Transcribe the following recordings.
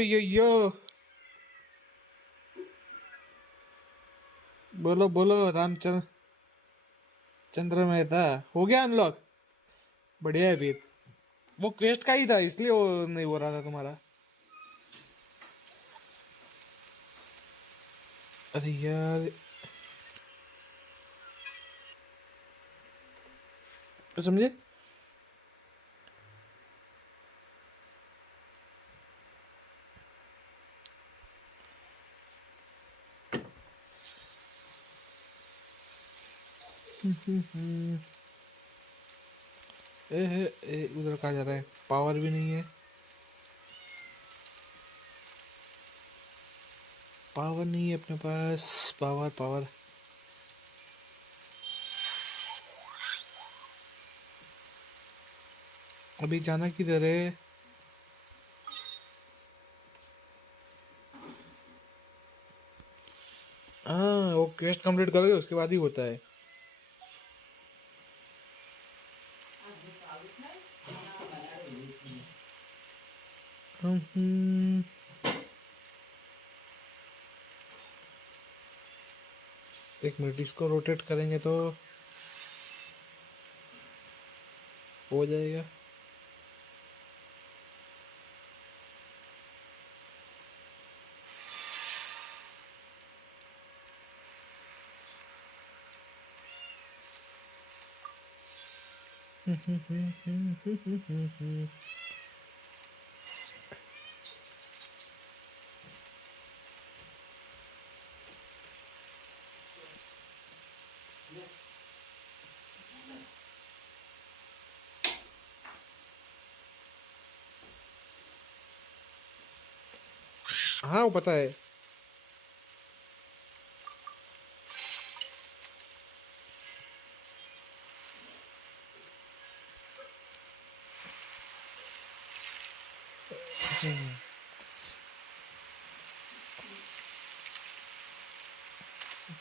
यो बोलो बोलो रामचंद्र चंद्र मेहता हो गया अनलॉक। बढ़िया है फिर। वो क्वेस्ट का ही था इसलिए वो नहीं हो रहा था तुम्हारा। अरे यार तो समझे। उधर कहा जा रहा है पावर भी नहीं है। पावर नहीं है अपने पास। पावर पावर अभी जाना किधर है। हाँ वो क्वेस्ट कंप्लीट करोगे उसके बाद ही होता है। हम्म, एक मिनट इसको रोटेट करेंगे तो हो जाएगा। हाँ वो पता है।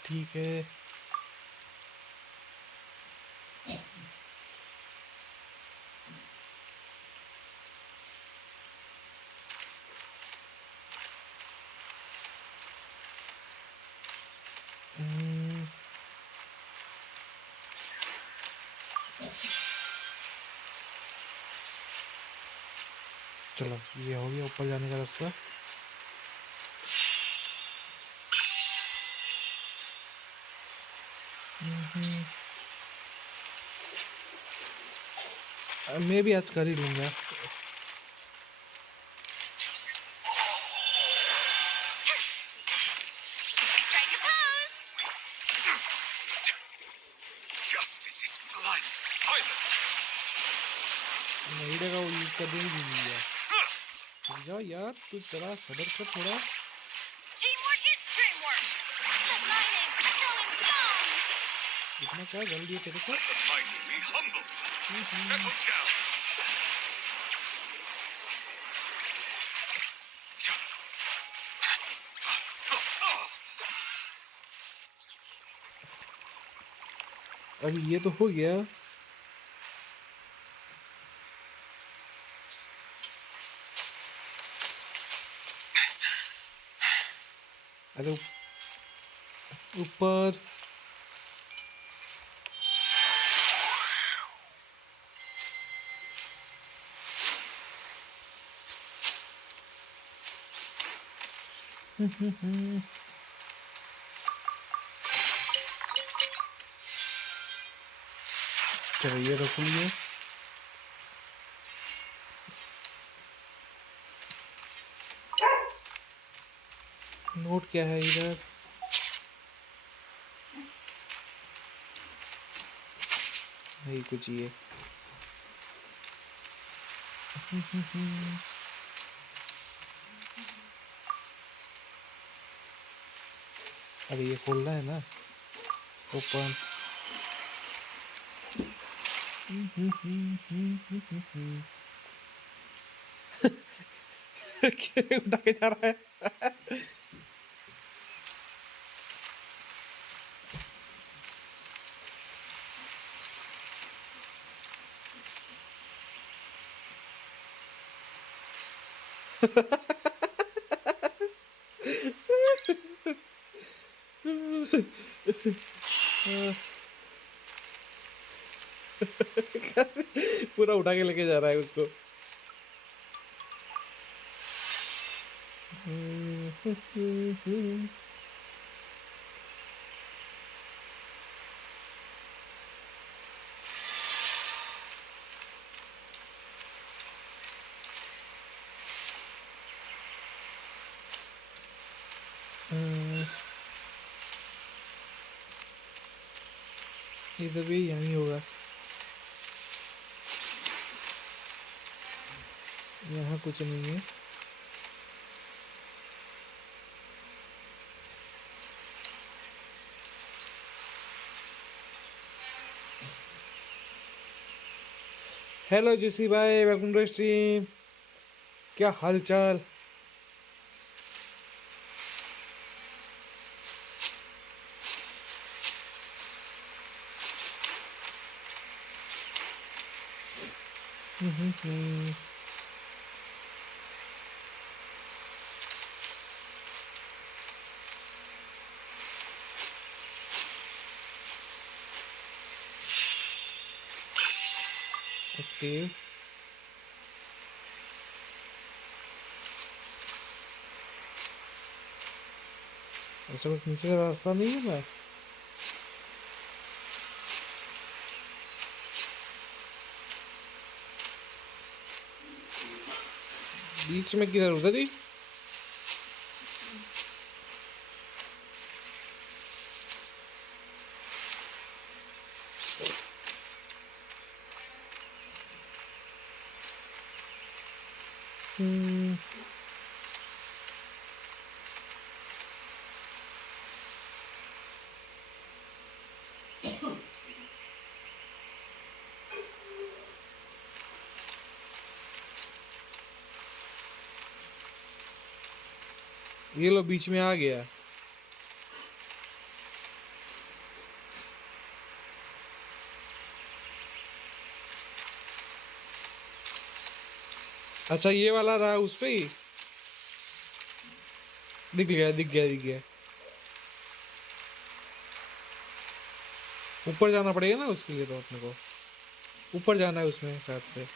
ठीक है। चलो ये हो गया ऊपर जाने का रास्ता। मैं भी आज कर ही लूंगा। नहीं रहेगा वो यूज कर देंगे जाओ यार तू जरा सबर कर थोड़ा। इतना क्या जल्दी है तेरे को। अभी ये तो हो गया। अरे ऊपर चलो ये रख लिए। नोट क्या है इधर। नहीं कुछ ये अरे ये खोलना है ना। ओपन क्या उठा के जा रहा है। पूरा उठा के लेके जा रहा है उसको। इधर भी यही होगा। यहाँ कुछ नहीं है। हेलो जीसी भाई, वेलकम टू स्ट्रीम। क्या हाल चाल? एक्टिव। ऐसा कुछ नीचे का रास्ता नहीं है मैं। बीच में किधर? उधर ही। ये लो बीच में आ गया। अच्छा ये वाला रहा उस पे ही। दिख गया दिख गया दिख गया। ऊपर जाना पड़ेगा ना उसके लिए, तो अपने को ऊपर जाना है उसमें साथ से।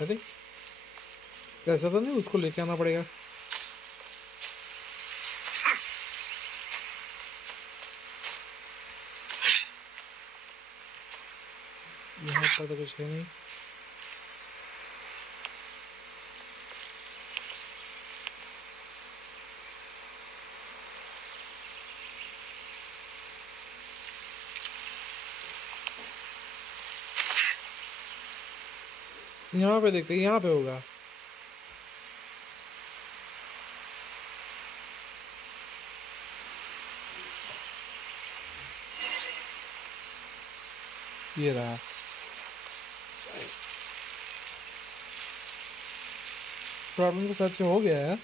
अरे ऐसा तो नहीं, उसको लेके आना पड़ेगा। यहाँ पर तो कुछ है नहीं। यहाँ पे देखते हैं, यहाँ पे होगा। ये रहा। प्रॉब्लम तो सच से हो गया है।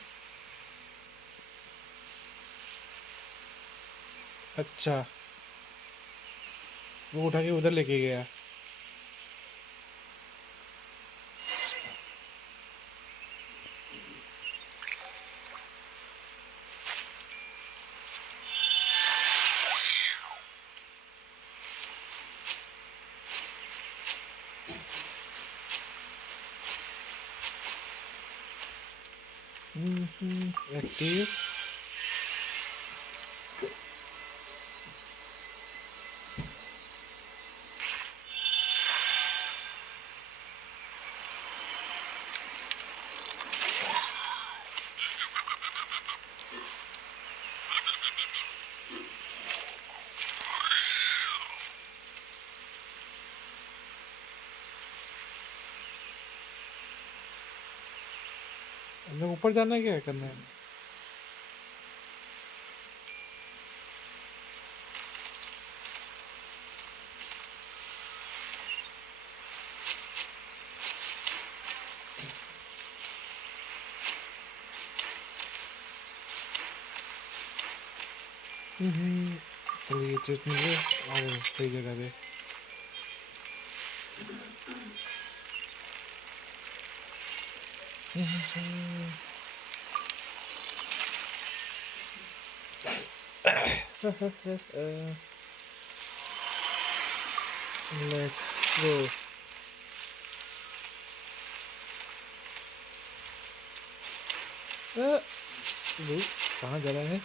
अच्छा वो उठा के उधर लेके गया। एक्टिव। हमने ऊपर जाना है, क्या करना है? तो ये चीज मुझे सही जगह पे। Let's go. कहाँ जा रहा है?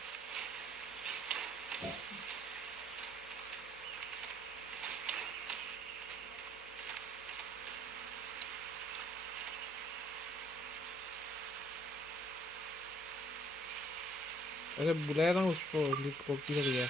अरे बुलाया ना उसको, लिफ्ट को किधर गया?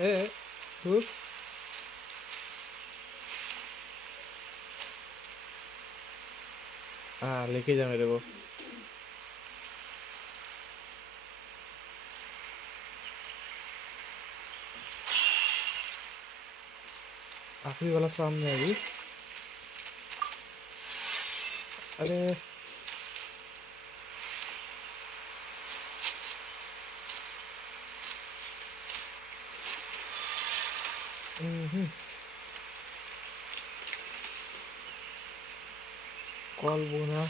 ए, रुक। हाँ, लेके जा मेरे को। आखिरी वाला सामने है अभी। अरे कॉल बोना।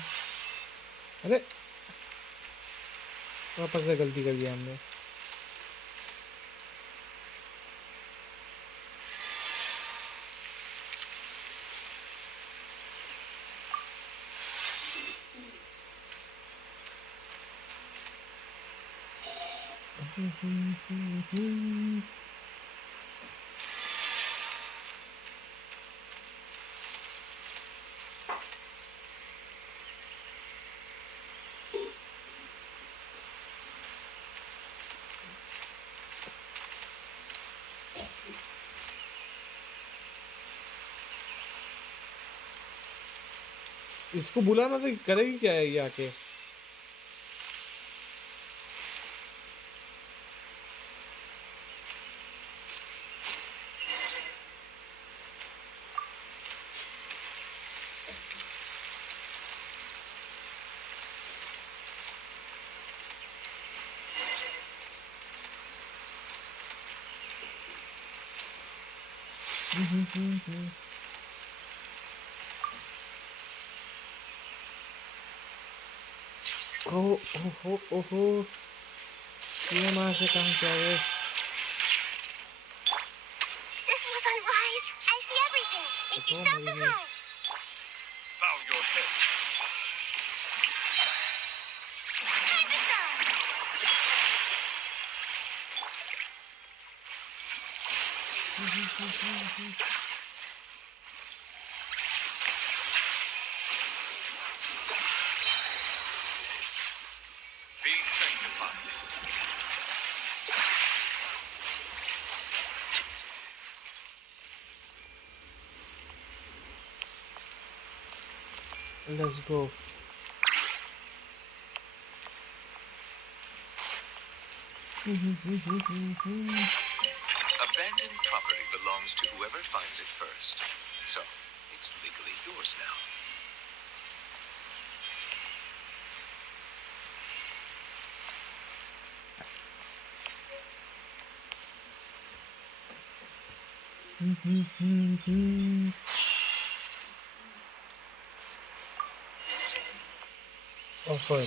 अरे वापस से गलती कर दिया हमने। इसको बुलाना तो करेगी क्या है ये आके? ओहो, ये माँ से काम क्या है? This was unwise. I see everything. Make yourselves at home. Bow your head. Time to shine. Be sanctified. Let's go. Abandoned property belongs to whoever finds it first. So, it's legally yours now. Offer.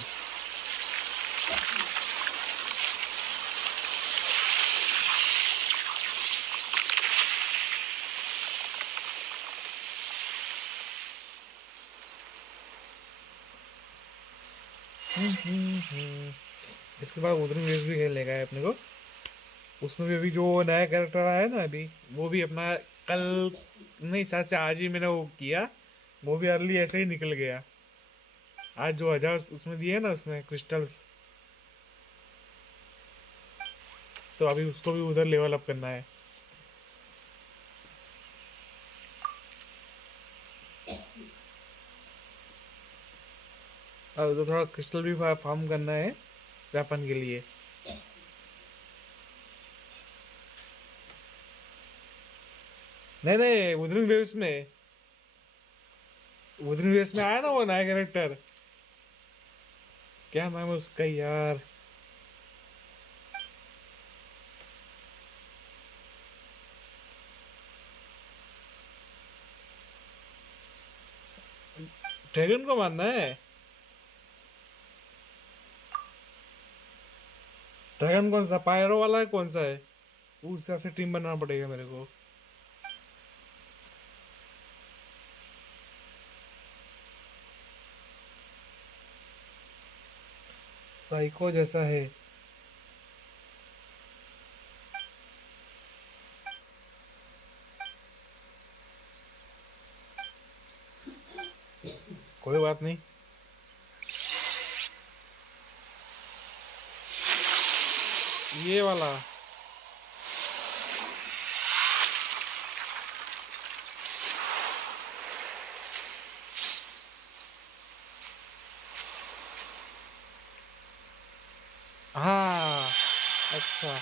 इसके बाद उधर भी खेलने का है अपने को। उसमें भी अभी जो नया कैरेक्टर आया है ना, अभी वो भी अपना कल नहीं, सच आज ही मैंने वो किया, वो भी अर्ली ऐसे ही निकल गया। आज जो 1000 उसमें दिए ना, उसमें क्रिस्टल्स, तो अभी उसको भी उधर लेवल अप करना है। और उधर थोड़ा क्रिस्टल भी फार्म करना है वेपन के लिए। नहीं नहीं, उधर वेव्स में आया ना वो नया कैरेक्टर, क्या नाम है उसका यार? ड्रैगन को मारना है? ड्रैगन कौन सा, पायरो वाला है कौन सा है? उस हिसाब से टीम बनाना पड़ेगा मेरे को। साइको जैसा है। कोई बात नहीं। ये वाला हाँ, अच्छा।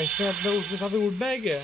इसमें अपने उसके साथ ही उड़ना है क्या?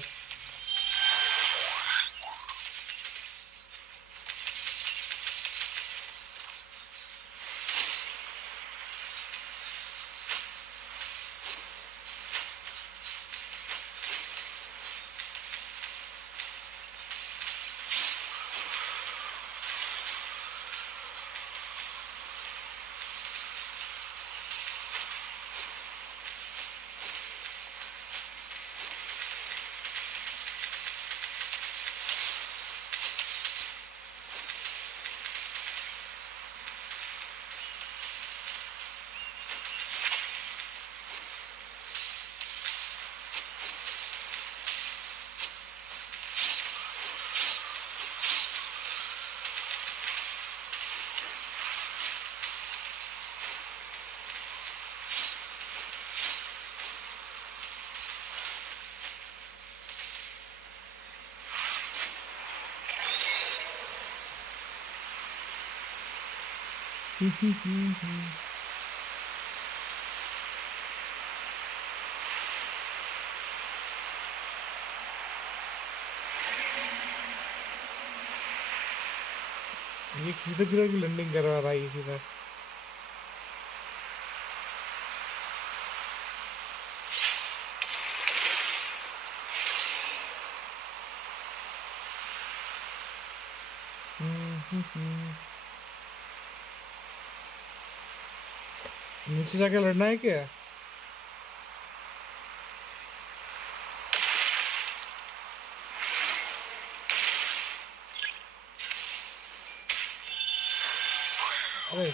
ये किसी तरह की लैंडिंग करवा रहा है किसी तरह। नीचे जाके लड़ना है क्या? अरे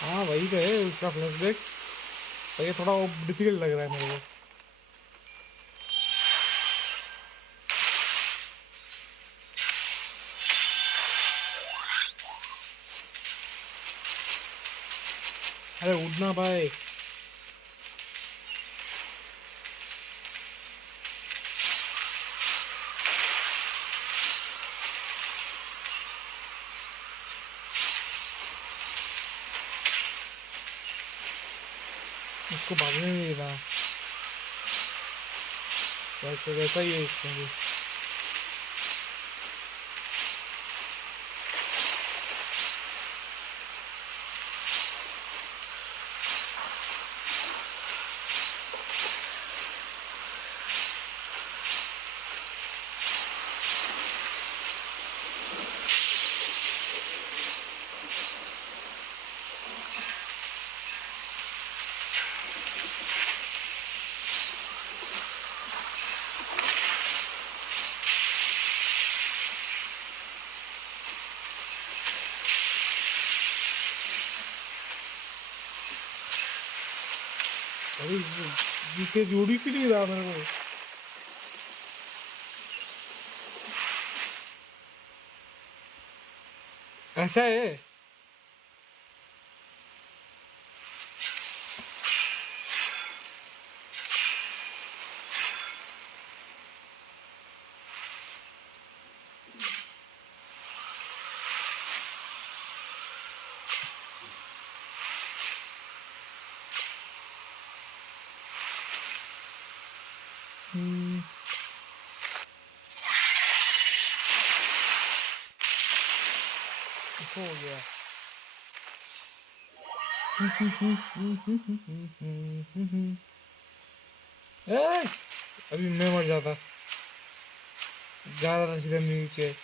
हाँ, वही तो है उसका फ्लैशबैक। तो ये थोड़ा डिफिकल्ट लग रहा है मेरे को। अरे उड़ना भाई। उसको भागने नहीं देना। वैसा ही है इसमें भी। अरे जिसे जोड़ी क्यों नहीं रहा मेरे को? ऐसा है। हो गया। ए, अभी मैं मर जाता, जा रहा था सीधा नीचे।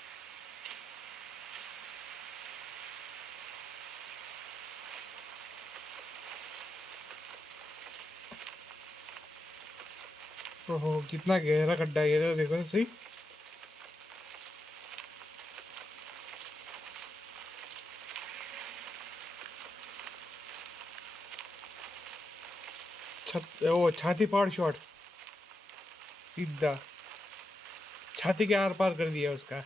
ओहो कितना गहरा गड्ढा है ये, तो देखो तो सही। ओ छाती पार शॉट, सीधा छाती के आर पार कर दिया उसका।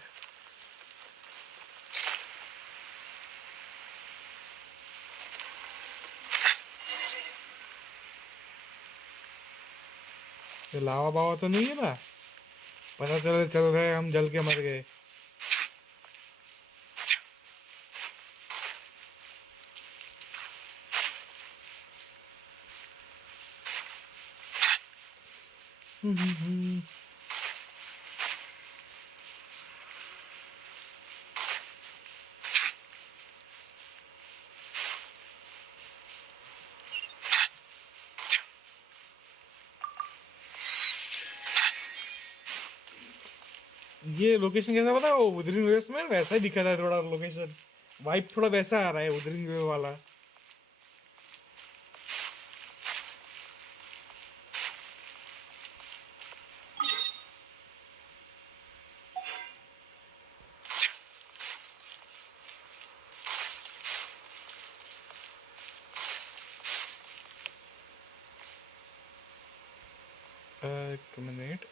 ये लावा बावा तो नहीं है ना? पता चल रहा है हम जल के मर गए। ये लोकेशन कैसा पता है? वो उधरिंग वेव में वैसा ही दिखा था थोड़ा, लोकेशन वाइब थोड़ा वैसा आ रहा है उधरिंग वेव वाला। एक मिनट,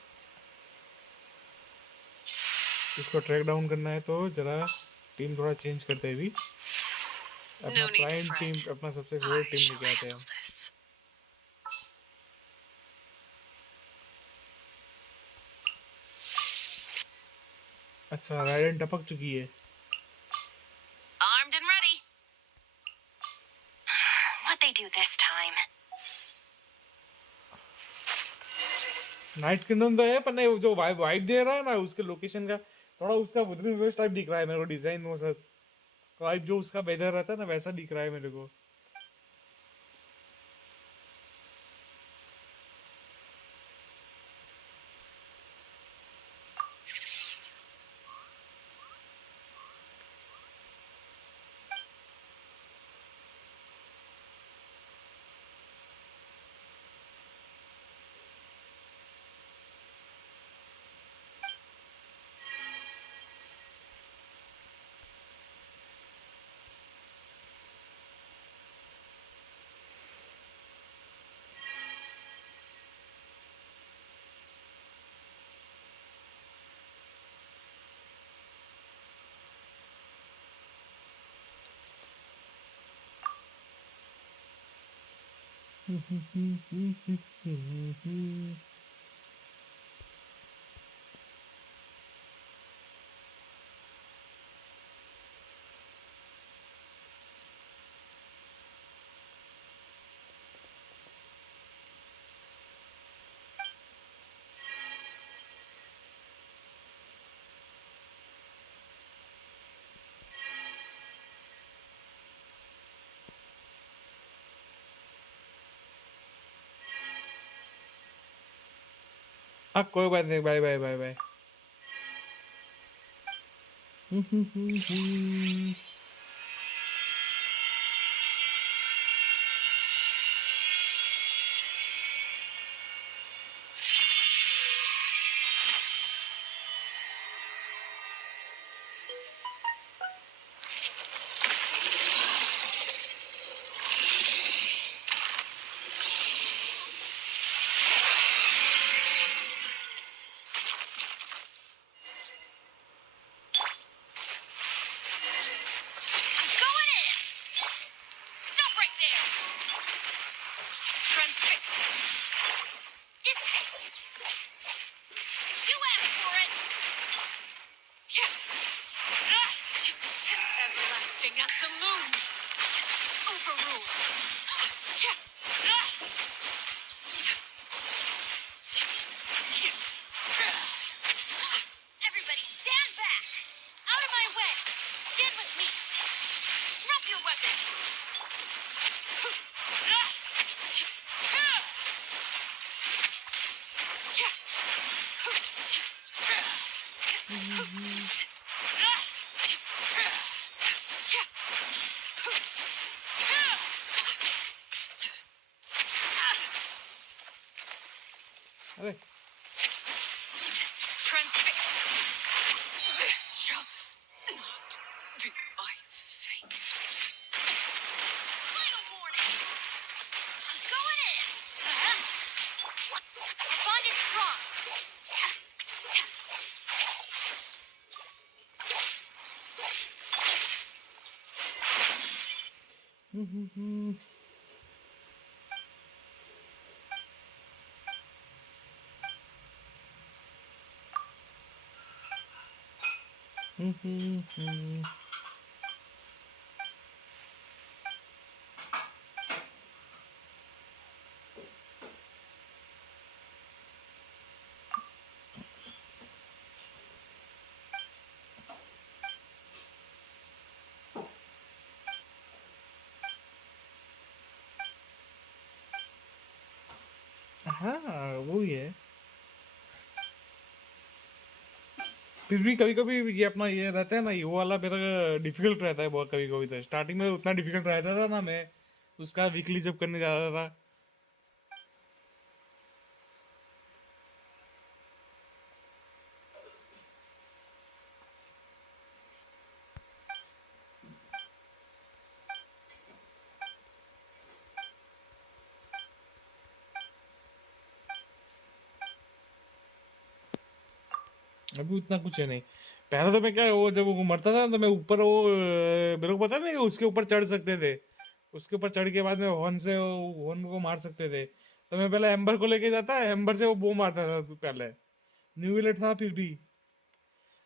इसको ट्रैक डाउन करना है तो जरा टीम थोड़ा चेंज करते हैं। अभी अपना प्राइम टीम, अपना सबसे फेवरेट टीम लेके आते हैं। अच्छा राइडन टपक चुकी है। Armed and ready. What they do this time? Night kingdom तो है, पर नहीं, जो वाइब दे रहा है ना उसके लोकेशन का, थोड़ा उसका उधरिंग वेव टाइप दिख रहा है मेरे को, डिजाइन वो सब वाइब जो उसका वेदर रहता है ना वैसा दिख रहा है मेरे को। हाँ कोई बात नहीं, bye bye bye bye. I'm going in! Stop right there! Transfix! Dissipate! You asked for it! Everlasting as the moon! Overruled! Everybody stand back! Out of my way! Stand with me! Drop your weapons! अरे Transfix! This shall not be my fate. Final warning! I'm going in! Our bond is strong! हाँ वो ही है। फिर भी कभी कभी ये अपना ये रहता है ना, ये वो वाला मेरा डिफिकल्ट रहता है बहुत। कभी कभी तो स्टार्टिंग में उतना डिफिकल्ट रहता था ना, मैं उसका वीकली जब करने जाता था। अभी उतना कुछ है नहीं। पहले तो मैं क्या, वो जब वो मरता था तो मैं ऊपर वो मेरे को पता नहीं कि उसके ऊपर चढ़ सकते थे। उसके ऊपर चढ़ के बाद में हॉर्न से हॉर्न को मार सकते थे। तो मैं पहले एम्बर को लेके जाता, एम्बर से वो बो मारता था तो पहले न्यू विलेट था। फिर भी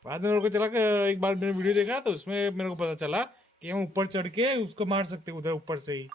बाद में मेरे को चला कि एक बार मैंने वीडियो देखा तो उसमें मेरे को पता चला कि हम ऊपर चढ़ के उसको मार सकते उधर ऊपर से ही।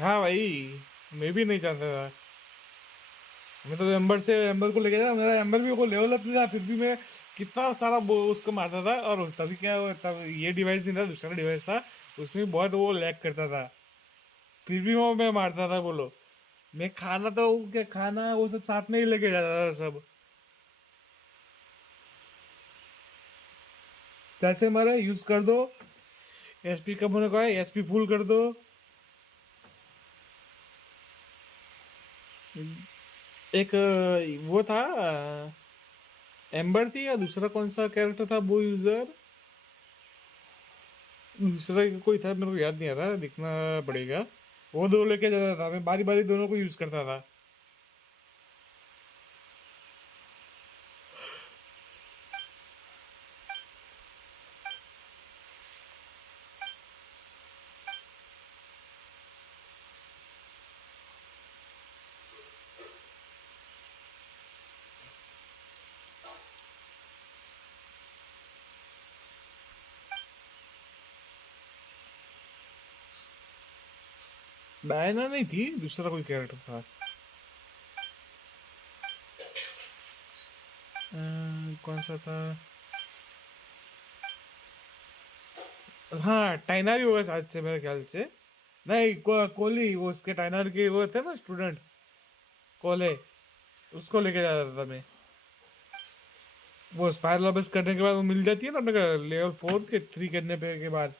हाँ भाई, मैं भी नहीं जानता था। मैं तो एम्बर को लेके था, मेरा एम्बर भी को लेवल अप नहीं था। फिर भी मैं कितना सारा उसको मारता था। और तभी क्या हुआ, तब ये डिवाइस नहीं था, दूसरा डिवाइस था, उसमें बहुत वो लैग करता था। फिर भी वो मैं मारता था। बोलो, मैं खाना तो क्या खाना वो सब साथ में ही लेके जाता था सब। जैसे हमारा यूज कर दो, एसपी कम होने का है, एसपी फुल कर दो। एक वो था, एम्बर थी या दूसरा कौन सा कैरेक्टर था वो यूजर, दूसरा कोई था, मेरे को याद नहीं आ रहा, दिखना पड़ेगा। वो दो लेके जाता था, मैं बारी बारी दोनों को यूज करता था। डायना नहीं थी, दूसरा कोई कैरेक्टर था। कौन सा था? हाँ, टाइनारी होगा शायद से, मेरे ख्याल से। नहीं, कोहली, वो उसके टाइनर के वो थे ना स्टूडेंट, कोले, उसको लेके जाता था मैं। वो स्पाइरल अबेस करने के बाद वो मिल जाती है ना अपने लेवल 4 के 3 करने पे के बाद।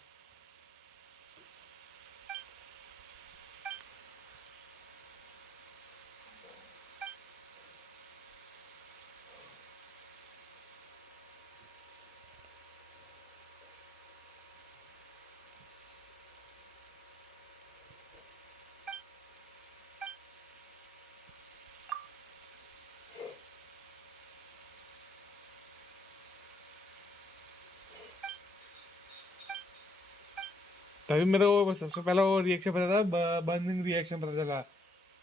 तभी मेरे को सबसे पहला वो रिएक्शन पता था, बर्निंग रिएक्शन पता चला।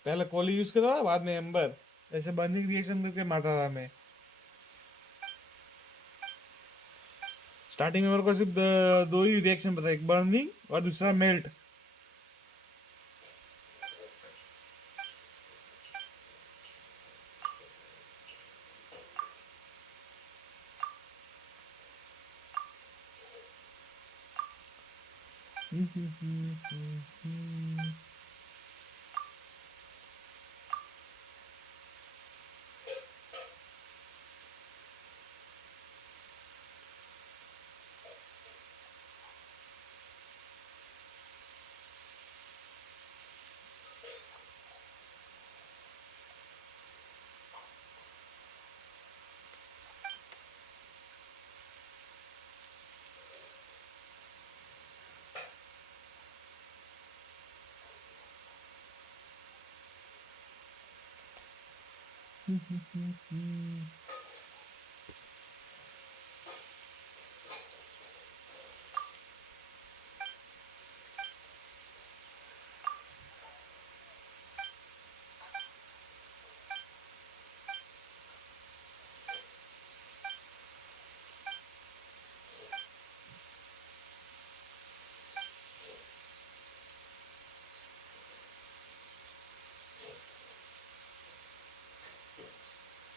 पहले कोहली यूज करता था, बाद में एम्बर। ऐसे बर्निंग रिएक्शन करके मारता था मैं। स्टार्टिंग में मेरे को सिर्फ दो ही रिएक्शन पता, एक बर्निंग और दूसरा मेल्ट।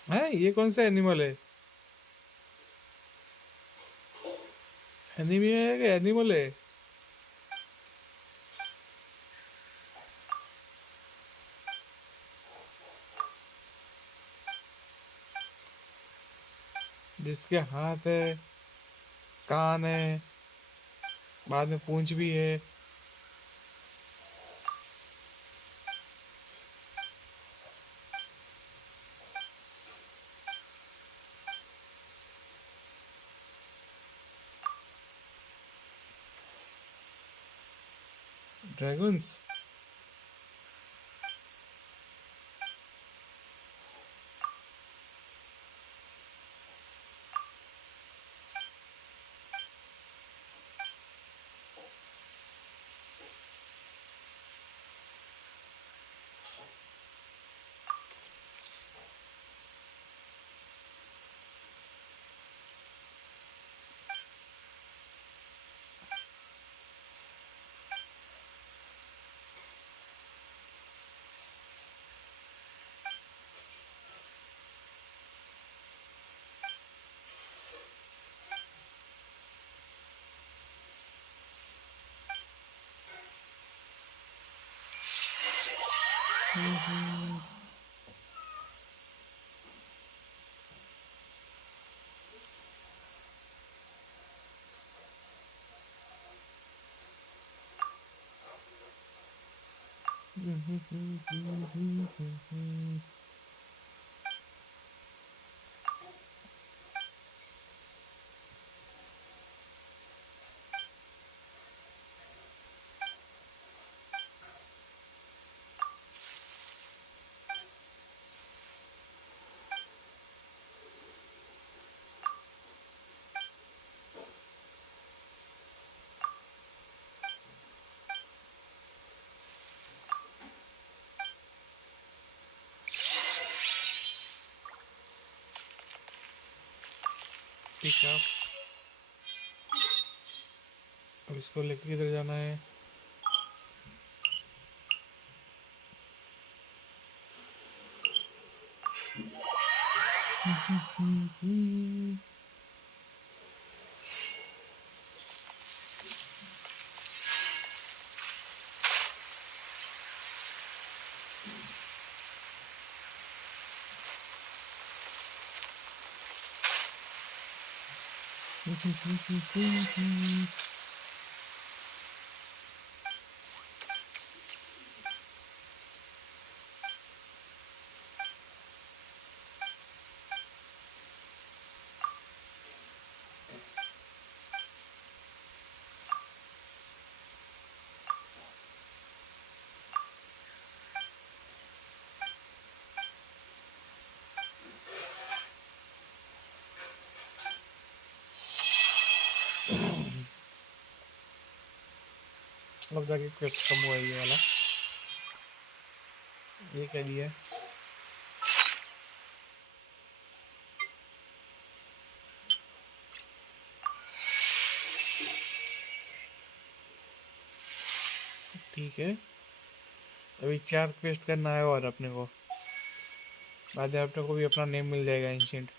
है, ये कौन सा एनिमल है? एनिमी है कि एनिमल है? जिसके हाथ है, कान है, बाद में पूंछ भी है। ड्रैगन्स। ठीक है, अब इसको लेके किधर जाना है? अब जाके क्वेस्ट कम हुआ है ये वाला। ये क्या दिया है? ठीक है, अभी 4 क्वेस्ट करना है और अपने को बाद में अपने को भी अपना नेम मिल जाएगा एंशिएंट।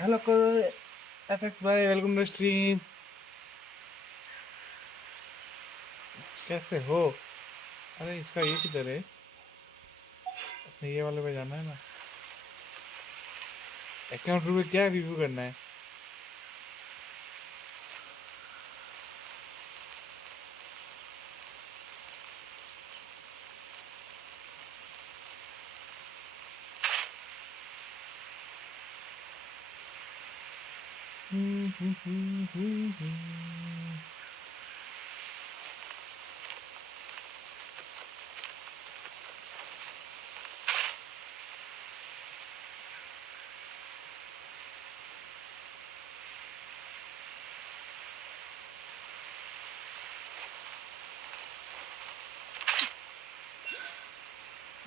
हेलो एफएक्स भाई, वेलकम टू स्ट्रीम। कैसे हो? अरे इसका ये किधर है? अपने ये वाले पे जाना है ना। अकाउंट रूप क्या रिव्यू करना है?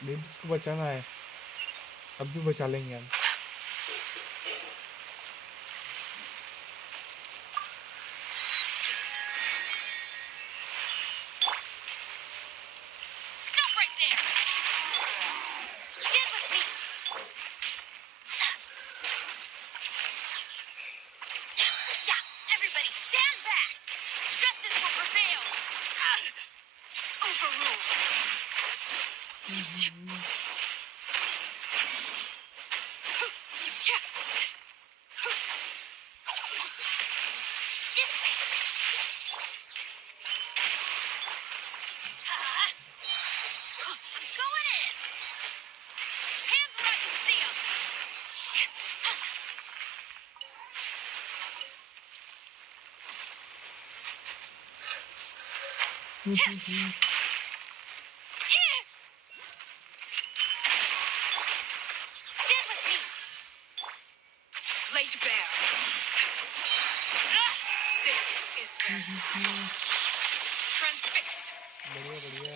बेब्स को बचाना है, अब भी बचा लेंगे हम। Stop right there! Stand with me! Yeah, everybody stand back! Justice will prevail! Overruled! This way! Going in! Hands where I can see 'em! Stand with me! Laid bare. This is where transfixed. बढ़िया बढ़िया।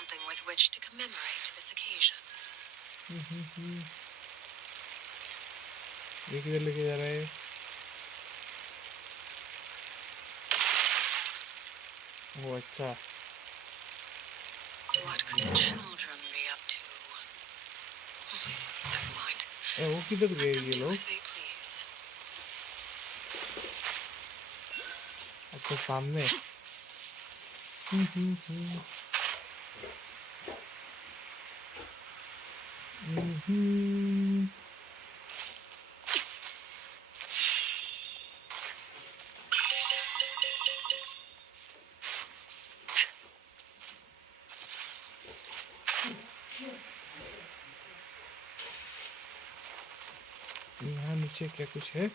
something with which to commemorate this occasion. ये किधर लेके जा रहा है? वो अच्छा. What could the children be up to? Never mind. वो किधर गए Let them ये do लोग? as they please. अच्छा सामने. यहाँ नीचे क्या कुछ है?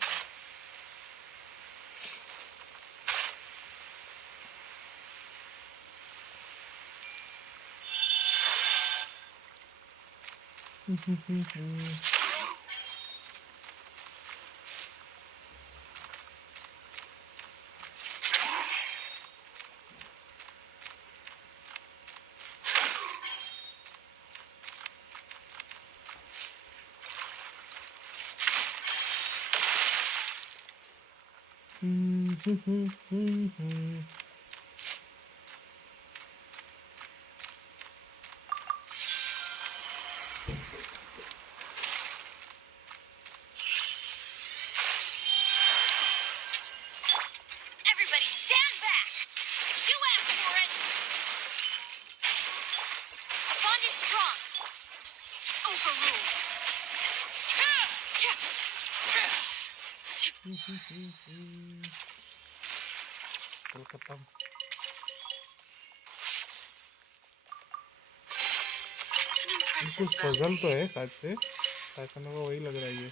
Everybody stand back! You asked for it! A bond is strong. Overruled. Calcutta. An impressive कुछ पजल bounty. तो है शायद से. ऐसा मेरे को वही लग रहा है ये.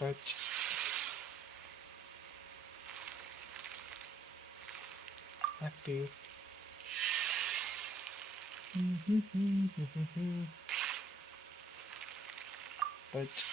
टच. एक्टिव. टच.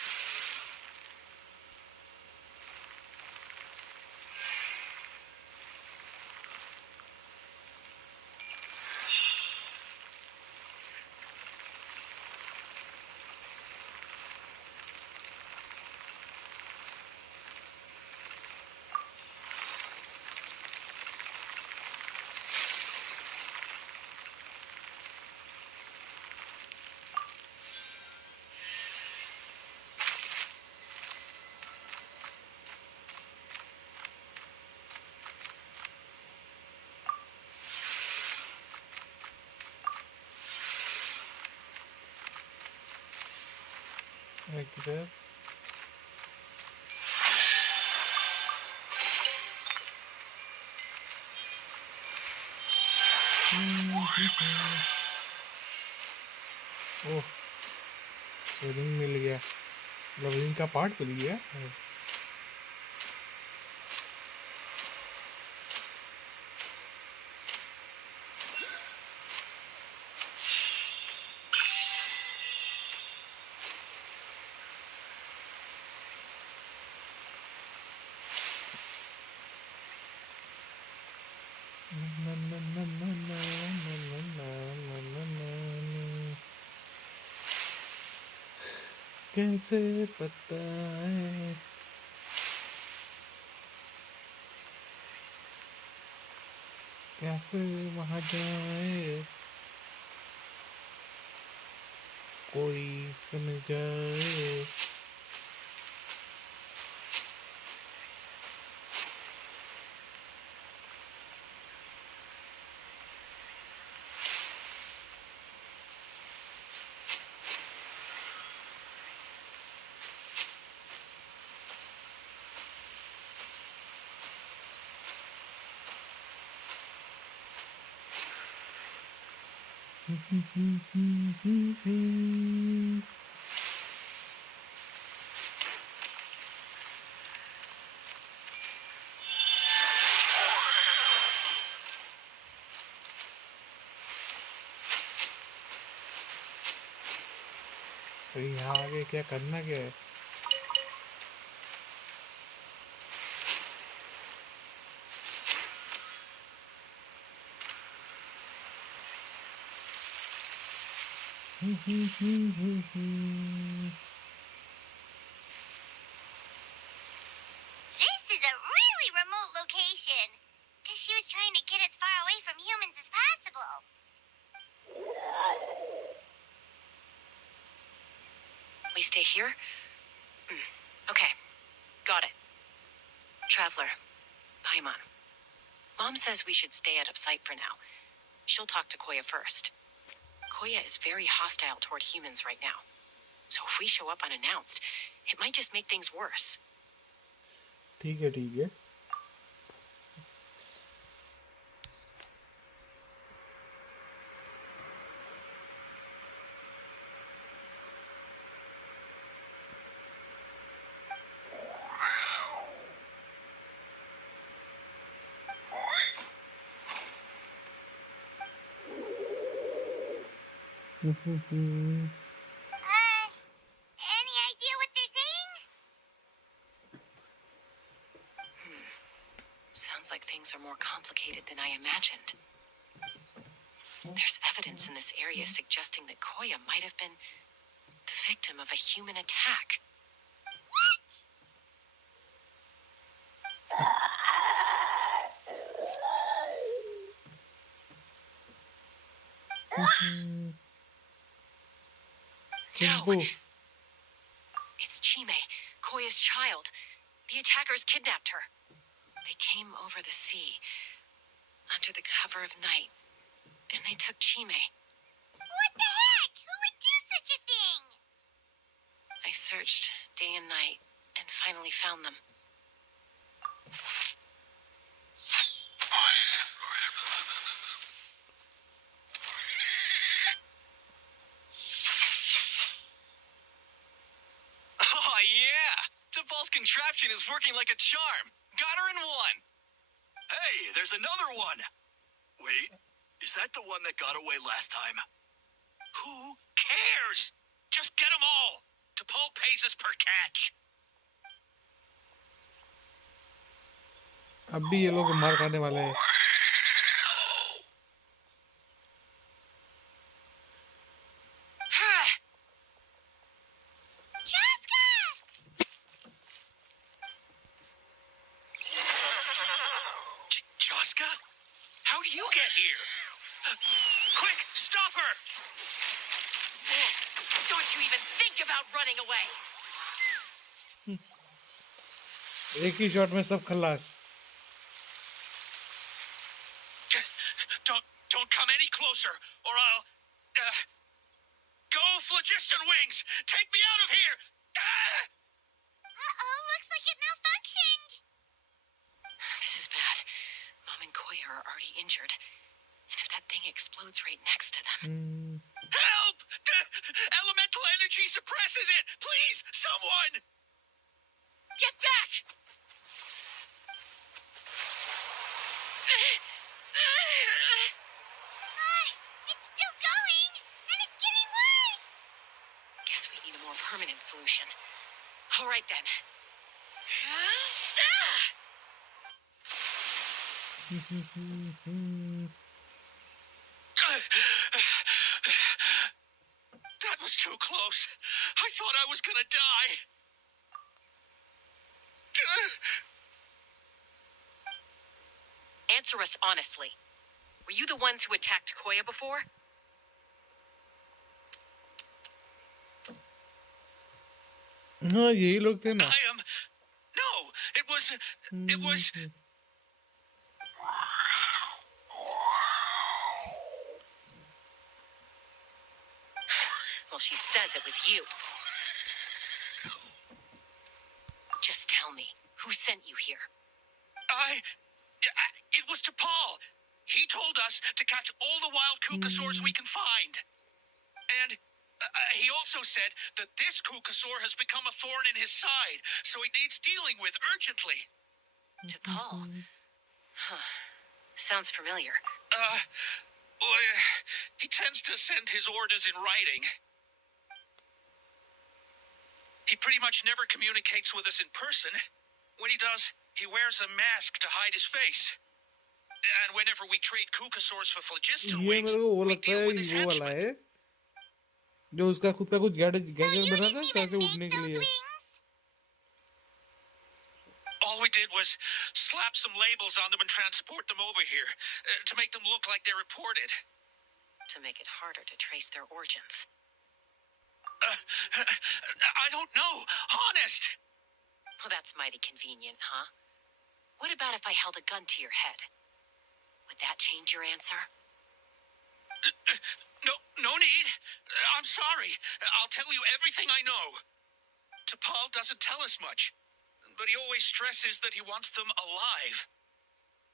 किधर? ओह, रिंग मिल गया. मतलब रिंग का पार्ट मिल गया. कैसे बताएं? कैसे वहां जाए? कोई समझाए? अरे यहाँ आगे क्या करना क्या है? This is a really remote location. Because she was trying to get as far away from humans as possible. We stay here? Okay. Got it. Traveler. Paimon. Mom says we should stay out of sight for now. She'll talk to Koya first. Koya is very hostile toward humans right now. So if we show up unannounced, it might just make things worse. ठीक है ठीक है. Any idea what they're saying? Sounds like things are more complicated than I imagined. There's evidence in this area suggesting that Koya might have been the victim of a human attack. What? No! It's Chime, Koya's child. The attackers kidnapped her. They came over the sea, under the cover of night, and they took Chime. What the heck? Who would do such a thing? I searched day and night, and finally found them. Oh, yeah! Tafal's contraption is working like a charm. Got her in one. Hey, there's another one. Wait, is that the one that got away last time? Who cares? Just get them all. Tafal pays us per catch. अब भी ये लोग मार खाने वाले हैं. Joska? How do you get here? Quick, stop her! Don't you even think about running away! एक ही shot में सब खल्लास. Don't come any closer, or I'll... go, phlogiston wings! Take me out of here! Uh-oh, looks like it malfunctioned. This is bad. Mom and Koya are already injured. And if that thing explodes right next to them... Help! Elemental energy suppresses it! Please, someone! Get back! It's still going, and it's getting worse. Guess we need a more permanent solution. All right, then. That was too close. I thought I was gonna die. Answer us honestly. Were you the ones who attacked Koya before? हाँ यही लोग थे ना. I am... No, it was... Well, she says it was you. Just tell me, who sent you here? It was T'Pol. He told us to catch all the wild Kukasaurs we can find. And he also said that this Kukasaur has become a thorn in his side, so it needs dealing with urgently. T'Pol? Huh. Sounds familiar. Well, he tends to send his orders in writing. pretty much never communicates with us in person. When he does, he wears a mask to hide his face. And whenever we trade Kukasaurs for phlogiston ये wings, मेरे को वो we लगता deal है with his वो वाला henchmen. है जो उसका खुद का कुछ गैजेट So गैजेट you बना didn't था even चाहे से make उड़ने के those लिए wings? All we did was slap some labels on them and transport them over here to make them look like they're imported. To make it harder to trace their origins. I don't know. Honest. Well, that's mighty convenient, huh? What about if I held a gun to your head? Would that change your answer? No need. I'm sorry. I'll tell you everything I know. T'Pol doesn't tell us much, but he always stresses that he wants them alive.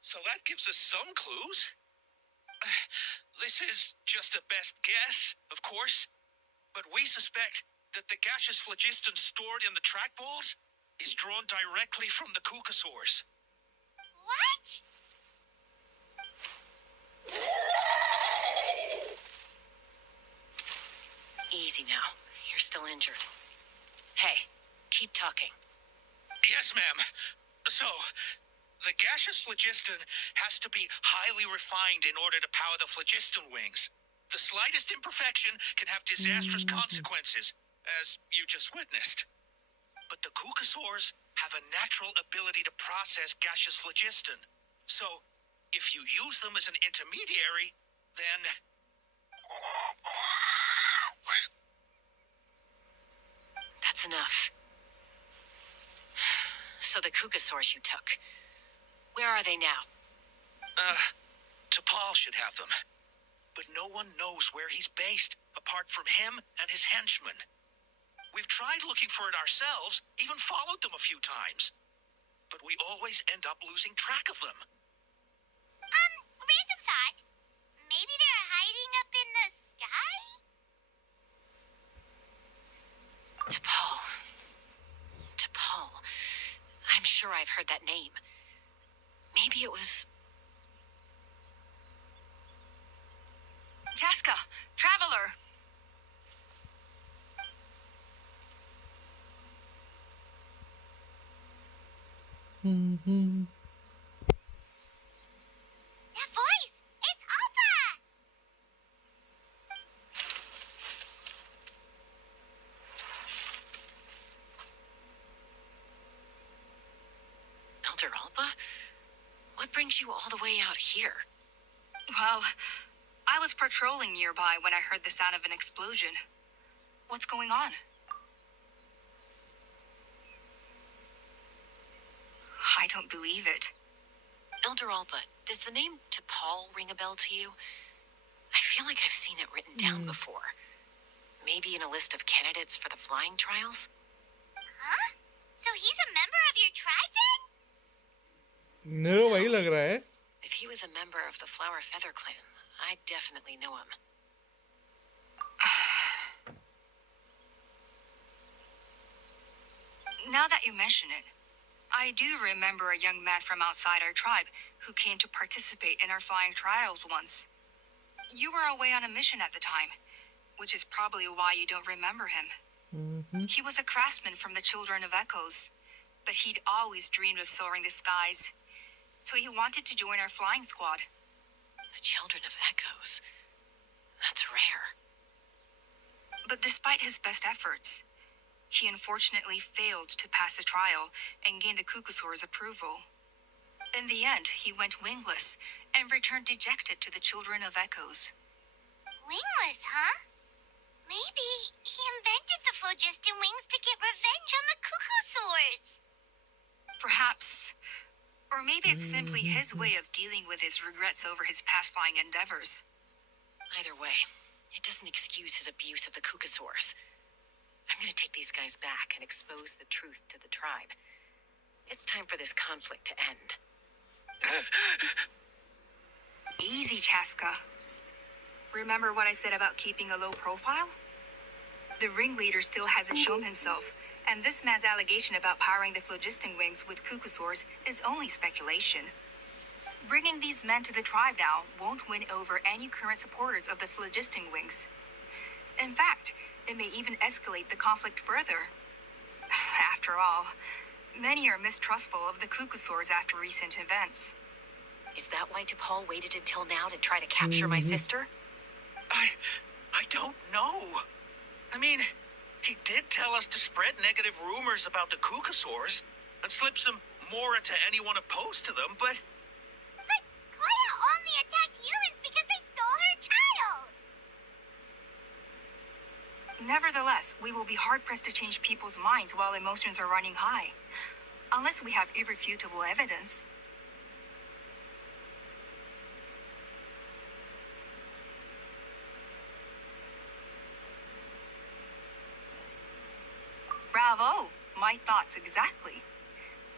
So that gives us some clues. This is just a best guess, of course, but we suspect that the gaseous phlogiston stored in the track balls is drawn directly from the Kukasaurs. What? Easy now. You're still injured. Hey, keep talking. Yes, ma'am. So, the gaseous phlogiston has to be highly refined in order to power the phlogiston wings. The slightest imperfection can have disastrous consequences, as you just witnessed. But the Kukasaurs have a natural ability to process gaseous phlogiston. So, if you use them as an intermediary, then... That's enough. So the Kukasaurs you took, where are they now? T'Pol should have them. But no one knows where he's based, apart from him and his henchmen. We've tried looking for it ourselves, even followed them a few times. But we always end up losing track of them. Random thought. Maybe they're hiding up in the sky? T'Pol. T'Pol. I'm sure I've heard that name. Maybe it was... Jessica, Traveler! That voice! It's Alpha! Elder Alba? What brings you all the way out here? Well, I was patrolling nearby when I heard the sound of an explosion. What's going on? I don't believe it. Elder Alba, does the name T'Pol ring a bell to you? I feel like I've seen it written down before. Maybe in a list of candidates for the flying trials? Huh? So he's a member of your tribe then? मेरे को वही लग रहा है If he was a member of the Flower Feather clan, I definitely know him. Now that you mention it, I do remember a young man from outside our tribe who came to participate in our flying trials once. You were away on a mission at the time, which is probably why you don't remember him. He was a craftsman from the Children of Echoes, but he'd always dreamed of soaring the skies, so he wanted to join our flying squad. The Children of Echoes. That's rare. But despite his best efforts, he unfortunately failed to pass the trial and gain the Kukasaur's approval. In the end, he went wingless and returned dejected to the Children of Echoes. Wingless, huh? Maybe he invented the phlogiston wings to get revenge on the Kukasaurs. Perhaps. Or maybe it's simply his way of dealing with his regrets over his past flying endeavors. Either way, it doesn't excuse his abuse of the Kukasaurs. I'm gonna take these guys back and expose the truth to the tribe. It's time for this conflict to end. Easy, Chaska. Remember what I said about keeping a low profile? The ringleader still hasn't shown himself, and this man's allegation about powering the phlogiston wings with Kukasaurs is only speculation. Bringing these men to the tribe now won't win over any current supporters of the phlogiston wings. In fact, it may even escalate the conflict further. after all. Many are mistrustful of the Kukusaurs after recent events. Is that why T'Pol waited until now to try to capture my sister? I don't know. I mean, he did tell us to spread negative rumors about the Kukusaurs and slip some more to anyone opposed to them, but But Koya only attacked humans because they stole her child. Nevertheless, we will be hard-pressed to change people's minds while emotions are running high. Unless we have irrefutable evidence. Bravo! My thoughts exactly.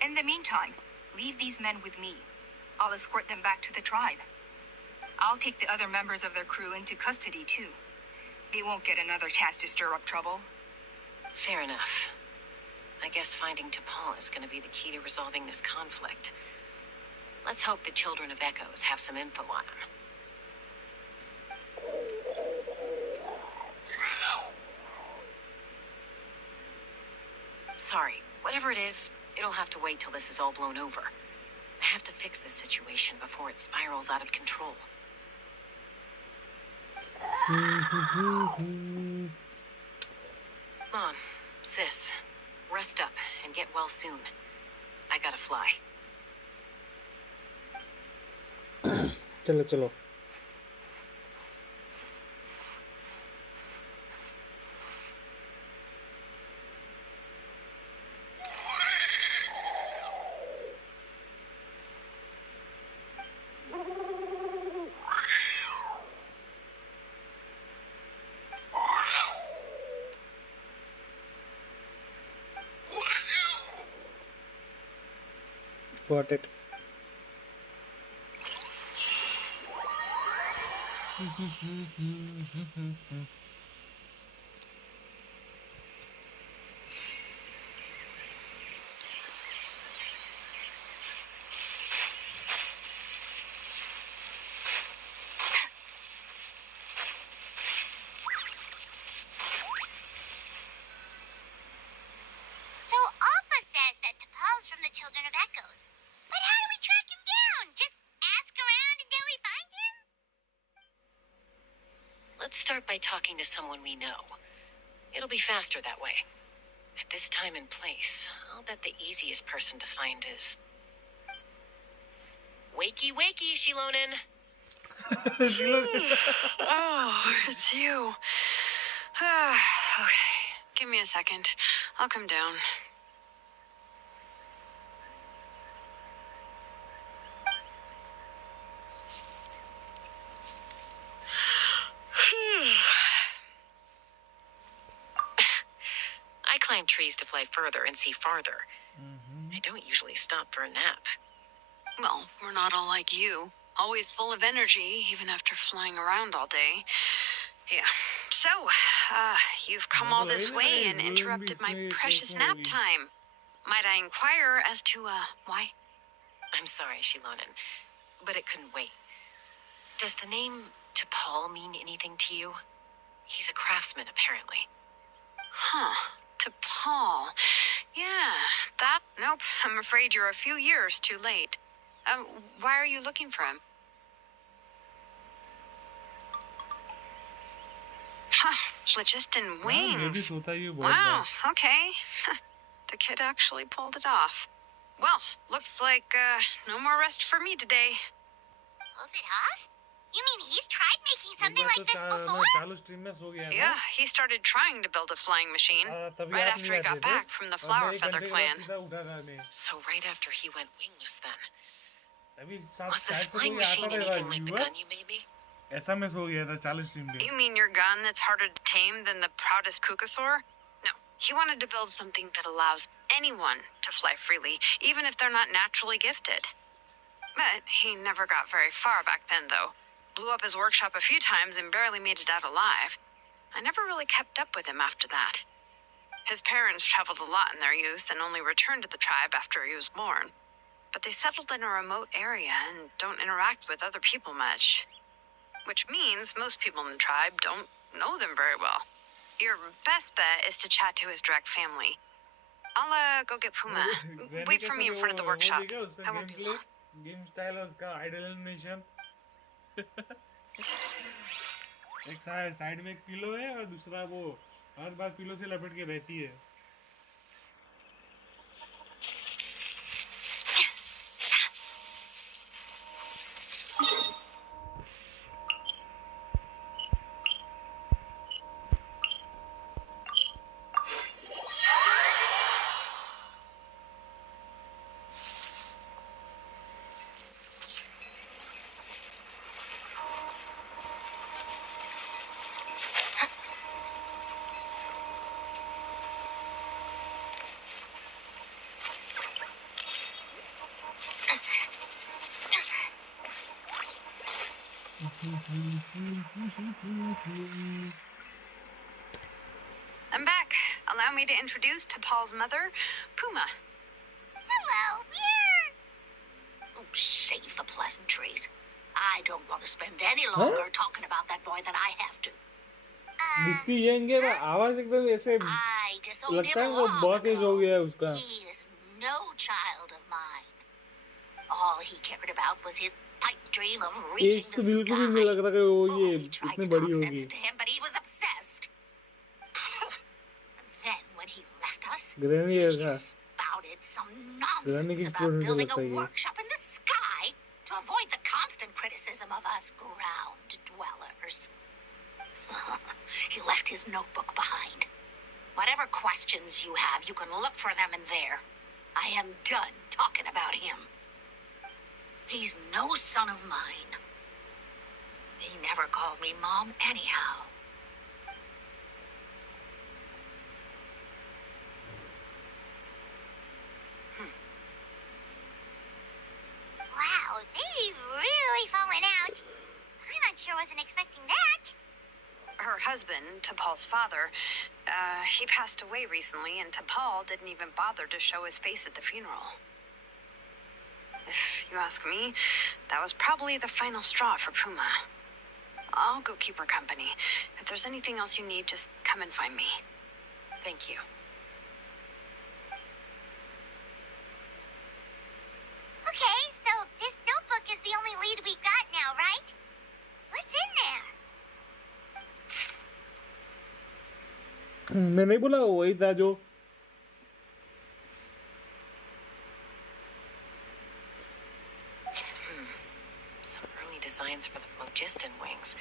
In the meantime, leave these men with me. I'll escort them back to the tribe. I'll take the other members of their crew into custody, too. They won't get another chance to stir up trouble. Fair enough. I guess finding T'Pol is going to be the key to resolving this conflict. Let's hope the Children of Echoes have some info on him. Sorry, whatever it is, it'll have to wait till this is all blown over. I have to fix this situation before it spirals out of control. Mom, sis, rest up and get well soon. I gotta fly. चलो चलो got it. So Appa says that T'Pol's from the Children of Echoes. But how do we track him down? Just ask around until we find him? Let's start by talking to someone we know. It'll be faster that way. At this time and place, I'll bet the easiest person to find is... Wakey, wakey, Shilonen! Oh, it's you. Okay, give me a second. I'll come down. I climb trees to fly further and see farther. I don't usually stop for a nap. Well, we're not all like you. Always full of energy, even after flying around all day. Yeah. So, you've come all this way and interrupted my precious nap time. Might I inquire as to, why? I'm sorry, Shilonen, but it couldn't wait. Does the name T'Pol mean anything to you? He's a craftsman, apparently. Huh. T'Pol. Yeah, that... Nope, I'm afraid you're a few years too late. Why are you looking for him? Huh, Phlogiston wings. Wow, okay. The kid actually pulled it off. Well, looks like, no more rest for me today. Pulled it off? You mean he's tried making something like this before? Yeah, he started trying to build a flying machine right after he got back from the Flower Feather clan. So right after he went wingless then. Was this flying machine anything like the gun you made me? You mean your gun that's harder to tame than the proudest Kukusaur? No, he wanted to build something that allows anyone to fly freely, even if they're not naturally gifted. But he never got very far back then, though. Blew up his workshop a few times and barely made it out alive. I never really kept up with him after that. His parents traveled a lot in their youth and only returned to the tribe after he was born. But they settled in a remote area and don't interact with other people much. Which means most people in the tribe don't know them very well. Your best bet is to chat to his direct family. I'll go get Puma. Wait for me in front of the workshop. देखा उसका I game won't be play, long. Game style और उसका idol animation. एक side में एक pillow है और दूसरा वो हर बार पिलो से लपेट के रहती है। I'm back. Allow me to introduce to Paul's mother, Puma. Hello, we're... Oh, save the pleasantries. I don't want to spend any longer talking about that boy than I have to. दिखती young है, आवाज एकदम ऐसे I disowned लगता है him वो long बहुत as हो ago. गया है उसका। He is no child of mine. All he cared about was his pipe dream of age reaching to the बिल्कुल भी नहीं लग sky. रहा कि वो ये Oh, we tried इतनी to बड़ी talk होगी। sense to him, but he was obsessed. And then when he left us, granny he ऐसा spouted some ग्रैनी की nonsense स्टोरी about मुझे building लगता a है ये। workshop in the sky to avoid the constant criticism of us ground dwellers. He left his notebook behind. Whatever questions you have, you can look for them in there. I am done talking about him. He's no son of mine. He never called me Mom anyhow. Wow, they've really fallen out. I'm not sure wasn't expecting that. Her husband, T'Pol's father, he passed away recently, and T'Pol didn't even bother to show his face at the funeral. If you ask me, that was probably the final straw for Puma. I'll go keep her company. If there's anything else you need, just come and find me. Thank you. Okay, so this notebook is the only lead we've got now, right? What's in there? मैं नहीं बोला वही था जो Some early designs for the phlogiston wings,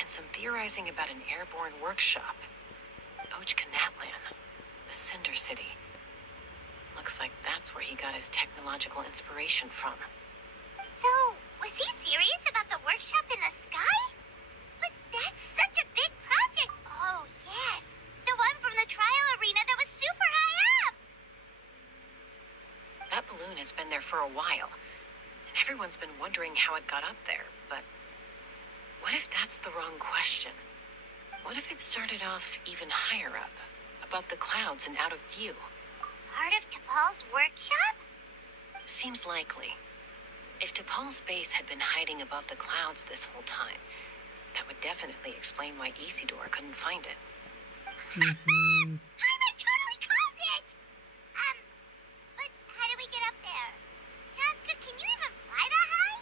and some theorizing about an airborne workshop. Ojkanatlan, the Cinder City. Looks like that's where he got his technological inspiration from. So, was he serious about the workshop in the sky? But that's such a big project. Oh, yes. The one from the trial arena that was super high up. That balloon has been there for a while, and everyone's been wondering how it got up there, but what if that's the wrong question? What if it started off even higher up, above the clouds and out of view? Part of T'Pol's workshop? Seems likely. If T'Pol's base had been hiding above the clouds this whole time, that would definitely explain why Isidore couldn't find it. I totally called it! But how do we get up there? Jessica, can you even fly that high?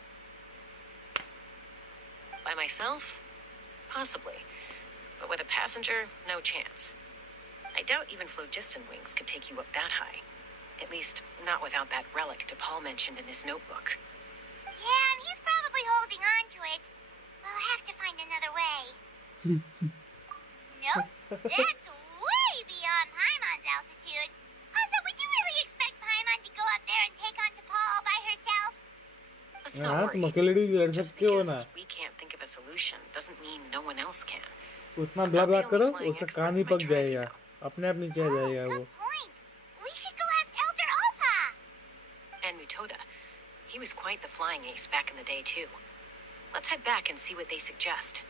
By myself? Possibly. But with a passenger, no chance. I doubt even phlogiston wings could take you up that high. At least, not without that relic T'Pol mentioned in his notebook. Yeah, and he's probably holding on to it. We'll have to find another way. Nope, that's way beyond Paimon's altitude. Also, would you really expect Paimon to go up there and take on T'Pol all by herself? Let's हाँ not तुम worry. अकेले भी लड़ Just सकते हो ना। because we can't think of a solution doesn't mean no one else can. उतना I'm blah not blah the करो only flying उसका expert can't in he my पक tribe, जाएगा, you know. अपने आप नीचे आ जाएगा वो। Good point. We should go ask Elder Opa. And Mutoda. He was quite the flying ace back in the day, too. Let's head back and see what they suggest.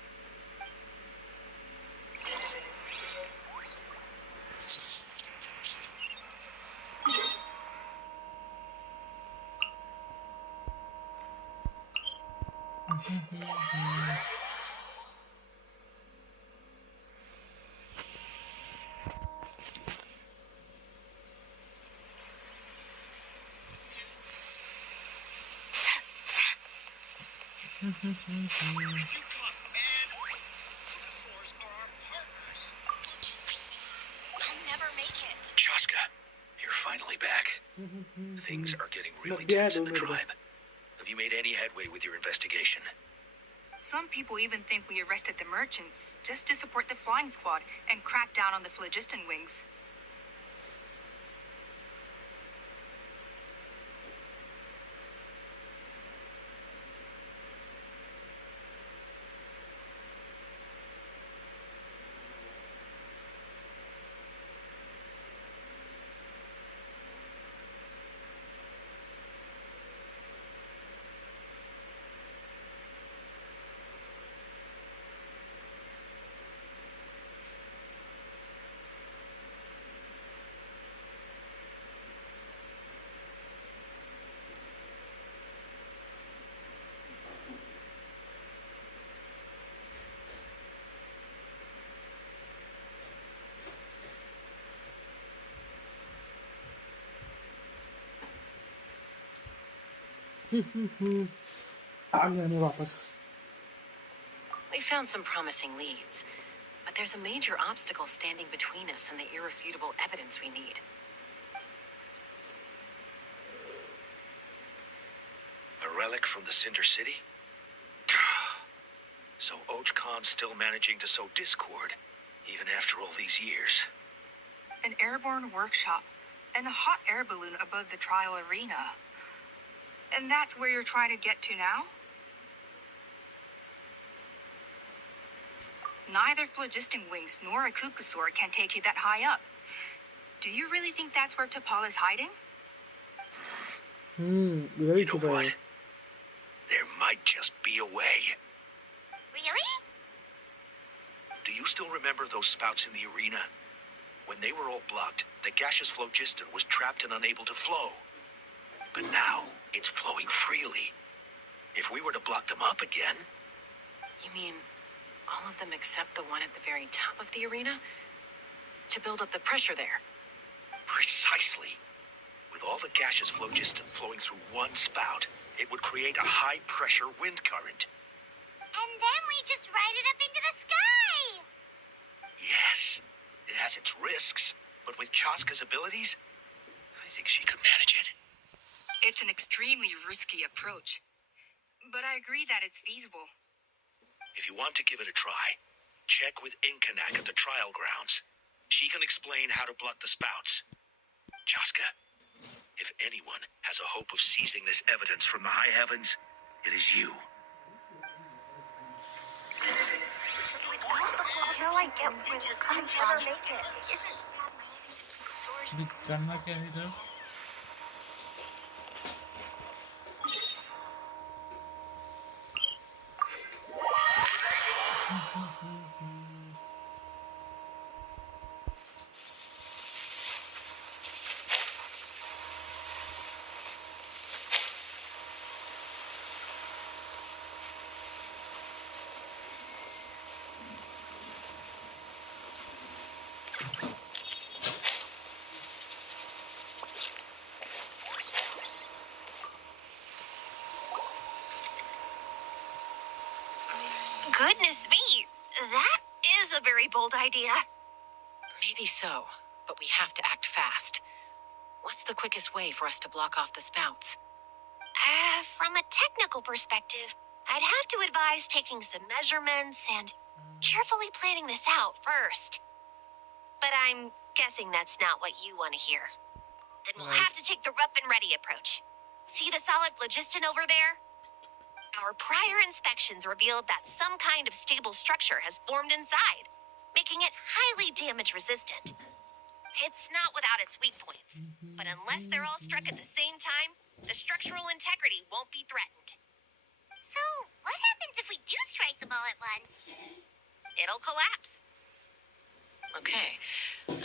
You come, man. The fours are our partners. Just like this. I'll never make it. Chaska, you're finally back. Things are getting really tense in the tribe. Have you made any headway with your investigation? Some people even think we arrested the merchants just to support the flying squad and crack down on the phlogiston wings. आ गया मैं वापस. We found some promising leads, but there's a major obstacle standing between us and the irrefutable evidence we need. A relic from the Cinder City? So Oj Khan's still managing to sow discord, even after all these years. An airborne workshop and a hot air balloon above the trial arena. And that's where you're trying to get to now? Neither phlogiston wings nor a Kukusaur can take you that high up. Do you really think that's where T'Pol is hiding? You know what? There might just be a way. Really? Do you still remember those spouts in the arena? When they were all blocked, the gaseous phlogiston was trapped and unable to flow. But now, it's flowing freely. If we were to block them up again... You mean all of them except the one at the very top of the arena? To build up the pressure there? Precisely. With all the gaseous phlogiston flowing through one spout, it would create a high-pressure wind current. And then we just ride it up into the sky! Yes, it has its risks, but with Chaska's abilities, I think she could manage it. It's an extremely risky approach. But I agree that it's feasible. If you want to give it a try, check with Inkanak at the trial grounds. She can explain how to block the spouts. Chaska, if anyone has a hope of seizing this evidence from the high heavens, it is you. Until I get where you're coming from, I'll never make it. करना क्या है इधर? Goodness me, that is a very bold idea. Maybe so, but we have to act fast. What's the quickest way for us to block off the spouts? From a technical perspective, I'd have to advise taking some measurements and carefully planning this out first. But I'm guessing that's not what you want to hear. Then we'll have to take the rough and ready approach. See the solid phlogiston over there? Our prior inspections revealed that some kind of stable structure has formed inside, making it highly damage resistant. It's not without its weak points, but unless they're all struck at the same time, the structural integrity won't be threatened. So, what happens if we do strike them all at once? It'll collapse. Okay,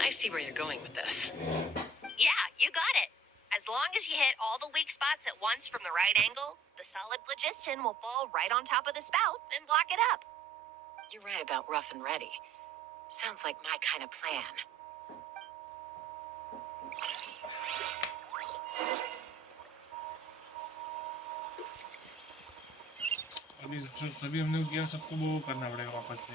I see where you're going with this. Yeah, you got it. As long as you hit all the weak spots at once from the right angle, the solid phlogiston will fall right on top of the spout and block it up. You're right about rough and ready. Sounds like my kind of plan. अभी अभी जो सभी हमने किया सबको वो करना पड़ेगा वापस से.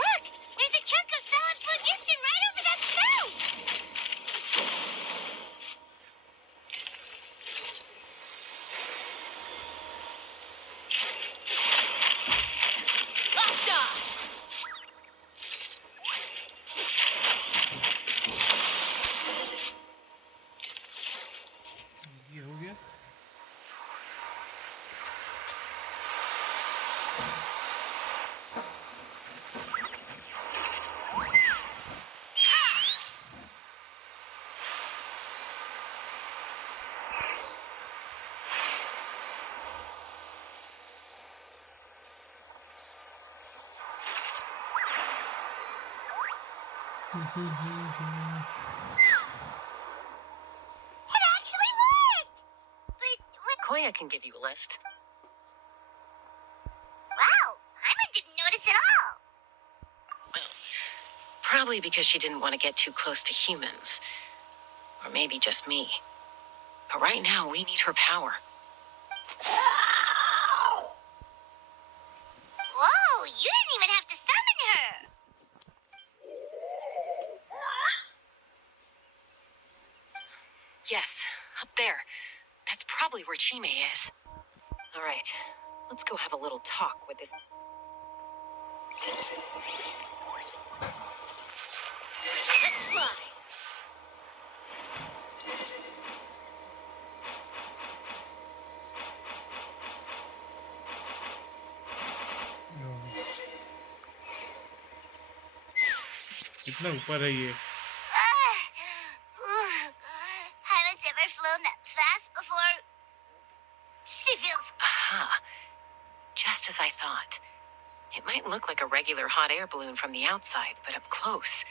Look! There's a chunk of solid phlogiston right over that spout! ये हो गया. It actually worked! But what? Koya can give you a lift. Wow! Paimon didn't notice at all! Well, probably because she didn't want to get too close to humans. Or maybe just me. But right now, we need her power. Whoa! You didn't even have to summon her! Yes, up there. That's probably where Chime is. All right, let's go have a little talk with this. Let's fly! कितना ऊपर है ये. Haven't ever flown that fast before. She feels. Aha. Just as I thought. It might look like a regular hot air balloon from the outside, but up close,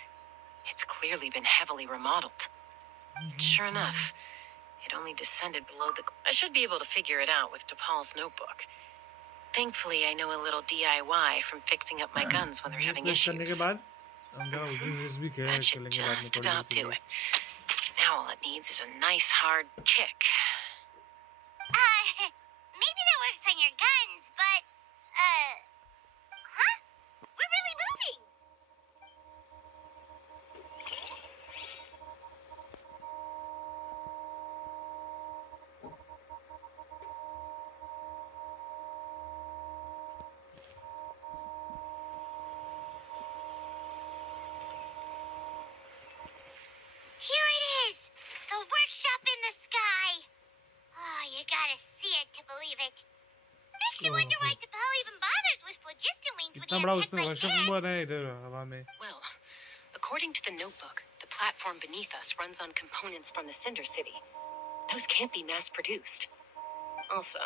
it's clearly been heavily remodeled. Sure enough, it only descended below the... I should be able to figure it out with DePaul's notebook. Thankfully, I know a little DIY from fixing up my guns when they're having plus करने के issues. बाद हम जरा उस भी That should just about do it. Now all it needs is a nice hard kick. Maybe that works on your guns, but, huh? We're really moving! Here it is! The workshop in the sky! Oh, you gotta see it to believe it. Makes you wonder why DePaul even bothers with phlogiston wings when इतना he बड़ा has उसने tech like workshop that. बनाया है इधर हवा में. Well, according to the notebook, the platform beneath us runs on components from the Cinder City. Those can't be mass-produced. Also,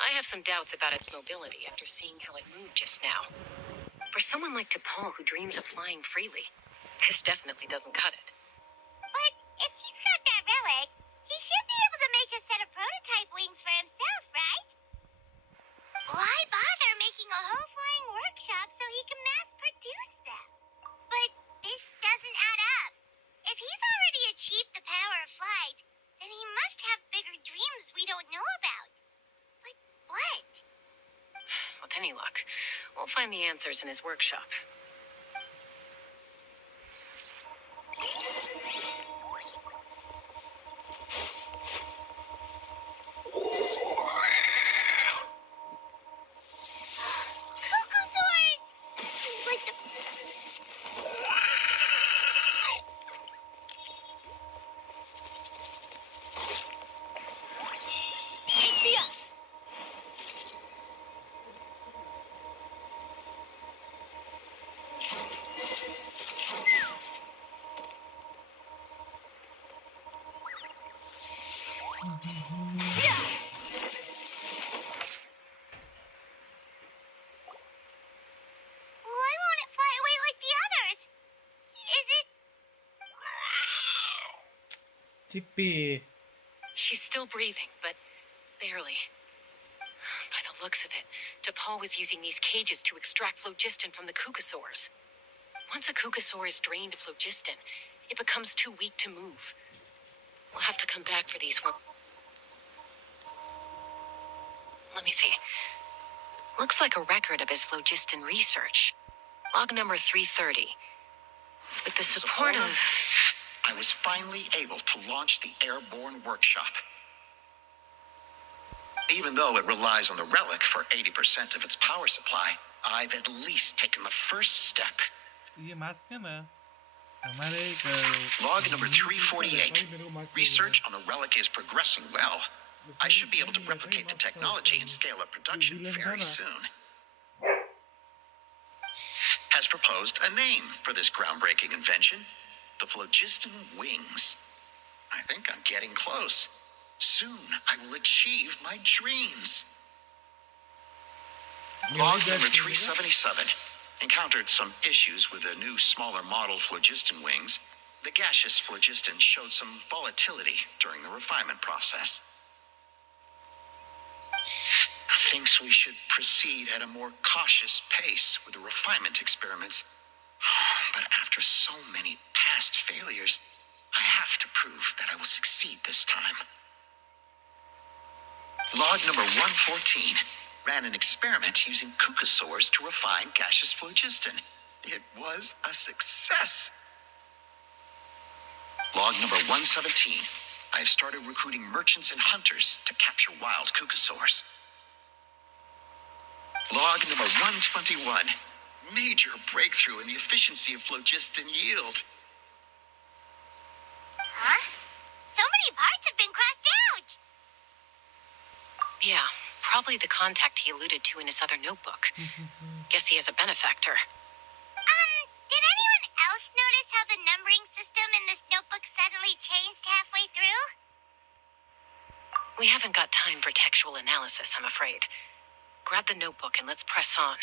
I have some doubts about its mobility after seeing how it moved just now. For someone like DePaul who dreams of flying freely, this definitely doesn't cut it. But if he's got that relic, he should be able to make a set of prototype wings for himself, right? Why bother making a whole flying workshop so he can mass produce them? But this doesn't add up. If he's already achieved the power of flight, then he must have bigger dreams we don't know about. But what? With any luck, we'll find the answers in his workshop. Why won't it fly away like the others? Is it? Chippy. She's still breathing, but barely. By the looks of it, DePaul was using these cages to extract phlogiston from the kukasaurs. Once a kukasaur is drained of phlogiston, it becomes too weak to move. We'll have to come back for these. Let me see. Looks like a record of his phlogiston research. Log number 330. With the support of... I was finally able to launch the airborne workshop. Even though it relies on the relic for 80% of its power supply, I've at least taken the first step. ये mask है ना हमारे एक Log number 348. Research on the relic is progressing well. I should be able to replicate the technology and scale up production very soon. Has proposed a name for this groundbreaking invention. The phlogiston wings. I think I'm getting close. Soon I will achieve my dreams. Log number 377. Encountered some issues with the new smaller model phlogiston wings. The gaseous phlogiston showed some volatility during the refinement process. Thinks we should proceed at a more cautious pace with the refinement experiments. But after so many past failures, I have to prove that I will succeed this time. Log number 114. Ran an experiment using kukasaurs to refine gaseous phlogiston. It was a success. Log number 117. I've started recruiting merchants and hunters to capture wild kukasaurs. Log number 121. Major breakthrough in the efficiency of phlogiston yield. Huh? So many parts have been crossed out. Yeah, probably the contact he alluded to in his other notebook. Guess he has a benefactor. Did anyone else notice how the numbering system in this notebook suddenly changed halfway through? We haven't got time for textual analysis, I'm afraid. Grab the notebook and let's press on.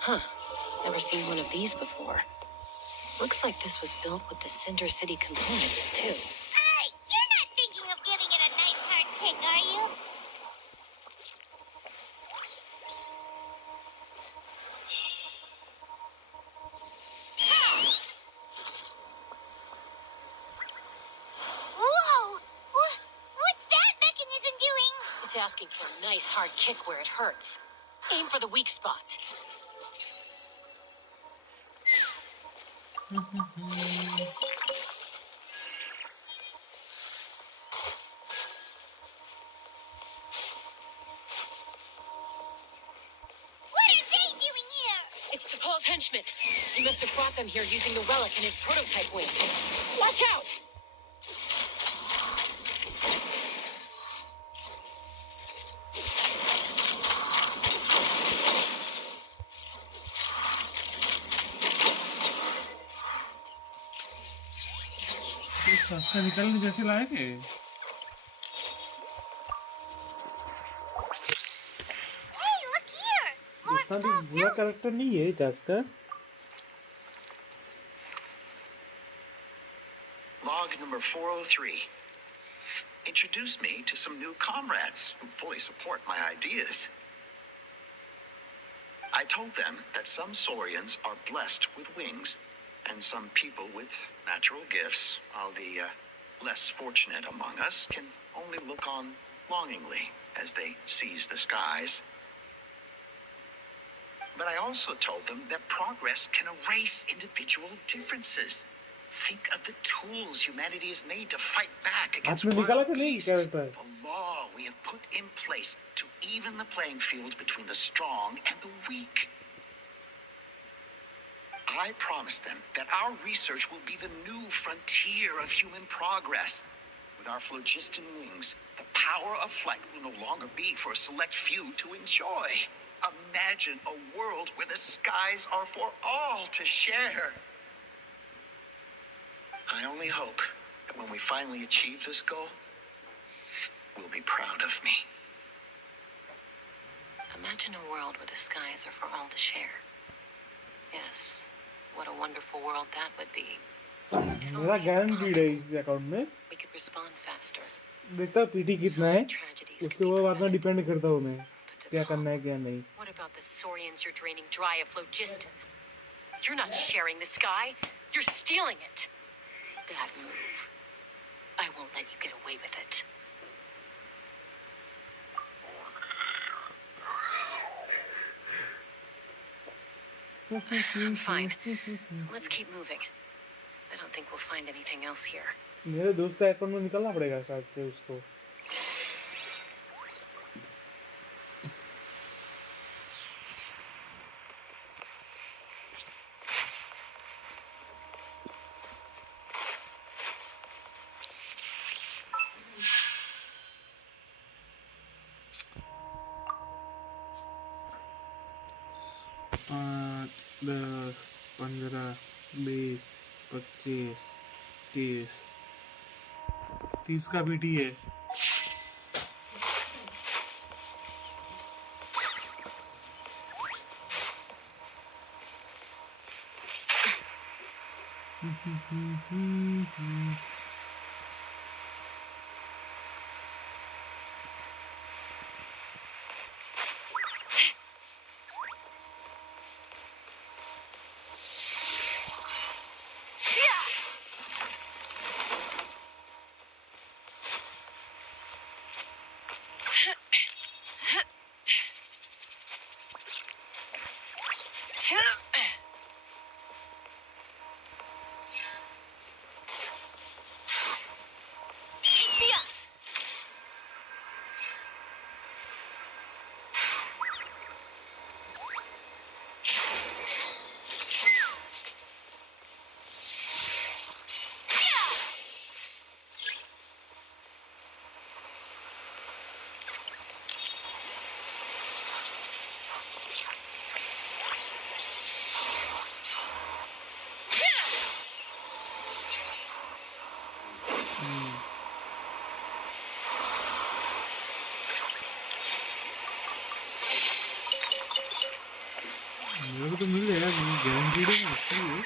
Huh. Never seen one of these before. Looks like this was built with the Cinder City components, too. You're not thinking of giving it a nice hard kick, are you? Whoa! What's that mechanism doing? It's asking for a nice hard kick where it hurts. Aim for the weak spot. What are they doing here? It's DePaul's henchmen. He must have brought them here using the relic in his prototype wings. Watch out! चस्का निकलने जैसे लायक है Hey, look here! More इतना भी बुरा character नहीं है चस्का Log number 403. Introduced me to some new comrades who fully support my ideas. I told them that some Saurians are blessed with wings, and some people with natural gifts, while the less fortunate among us can only look on longingly as they seize the skies. But I also told them that progress can erase individual differences. Think of the tools humanity has made to fight back against आपने निकाला wild कि नहीं beasts. Character The law we have put in place to even the playing field between the strong and the weak. I promised them that our research will be the new frontier of human progress. With our phlogiston wings, the power of flight will no longer be for a select few to enjoy. Imagine a world world where the skies are for all to share. I only hope that when we finally achieve this goal, we'll be proud of me. Imagine a world where the skies are for all to share. Yes, what a wonderful world that would be. If मेरा only it were guaranteed है possible, इस account में. we could respond faster. देखता PT So कितना है, many tragedies उसके could be ऊपर बाद में prevented. डिपेंड करता हूँ मैं But क्या T'Pol, करना है क्या नहीं. what about the Saurians you're draining dry of phlogiston? You're not sharing the sky. You're stealing it. Bad move. I won't let you get away with it. Fine. Let's keep moving. I don't think we'll find anything else here. मेरे दोस्त का account में निकलना पड़ेगा शायद से उसको. पाँच, 10, 15, 20, 25, 30. 30 का पीटी है. मेरे को तो मिल जाएगा, गारंटीड है मुश्किल है.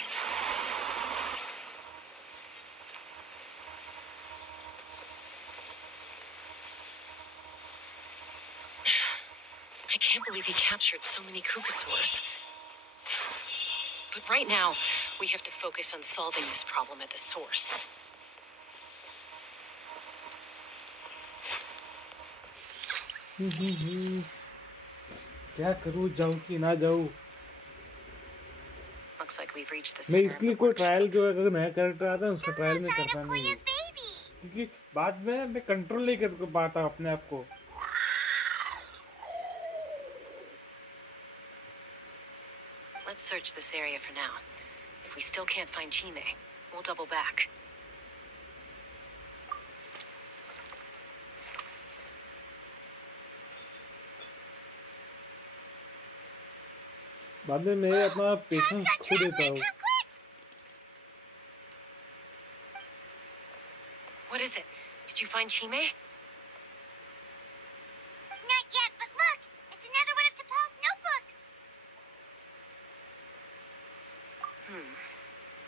I can't believe he captured so many Kukasaurs. But right now, we have to focus on solving this problem at the source. क्या करूँ, जाऊँ कि ना जाऊँ. Looks like we've reached the मैं center of इसलिए the कोई workshop. ट्रायल जो अगर नया कैरेक्टर आता है उसका ट्रायल में Sign करता up नहीं Koya's हूँ, baby. क्योंकि बाद में मैं कंट्रोल नहीं कर पाता अपने आप को. Let's search this area for now. If we still can't find Chime, we'll double back. बाद में मैं अपना पेशेंस खो देता हूँ. What is it? Did you find Chime? Not yet, but look! It's another one of T'Pol's notebooks!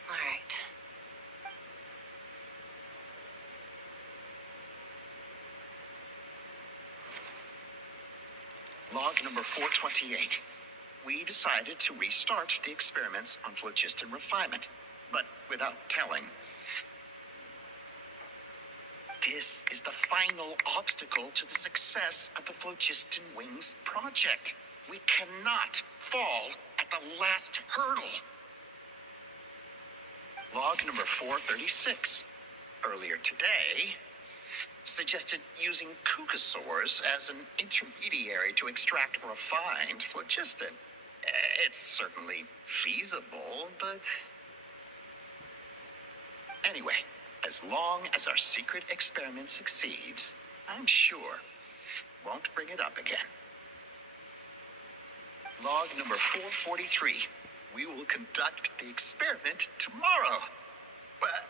All right. Log number 428. We decided to restart the experiments on phlogiston refinement, but without telling. This is the final obstacle to the success of the Phlogiston Wings project. We cannot fall at the last hurdle. Log number 436. Earlier today, suggested using Kukasaurs as an intermediary to extract refined phlogiston. It's certainly feasible, but... Anyway, as long as our secret experiment succeeds, I'm sure won't bring it up again. Log number 443. We will conduct the experiment tomorrow. But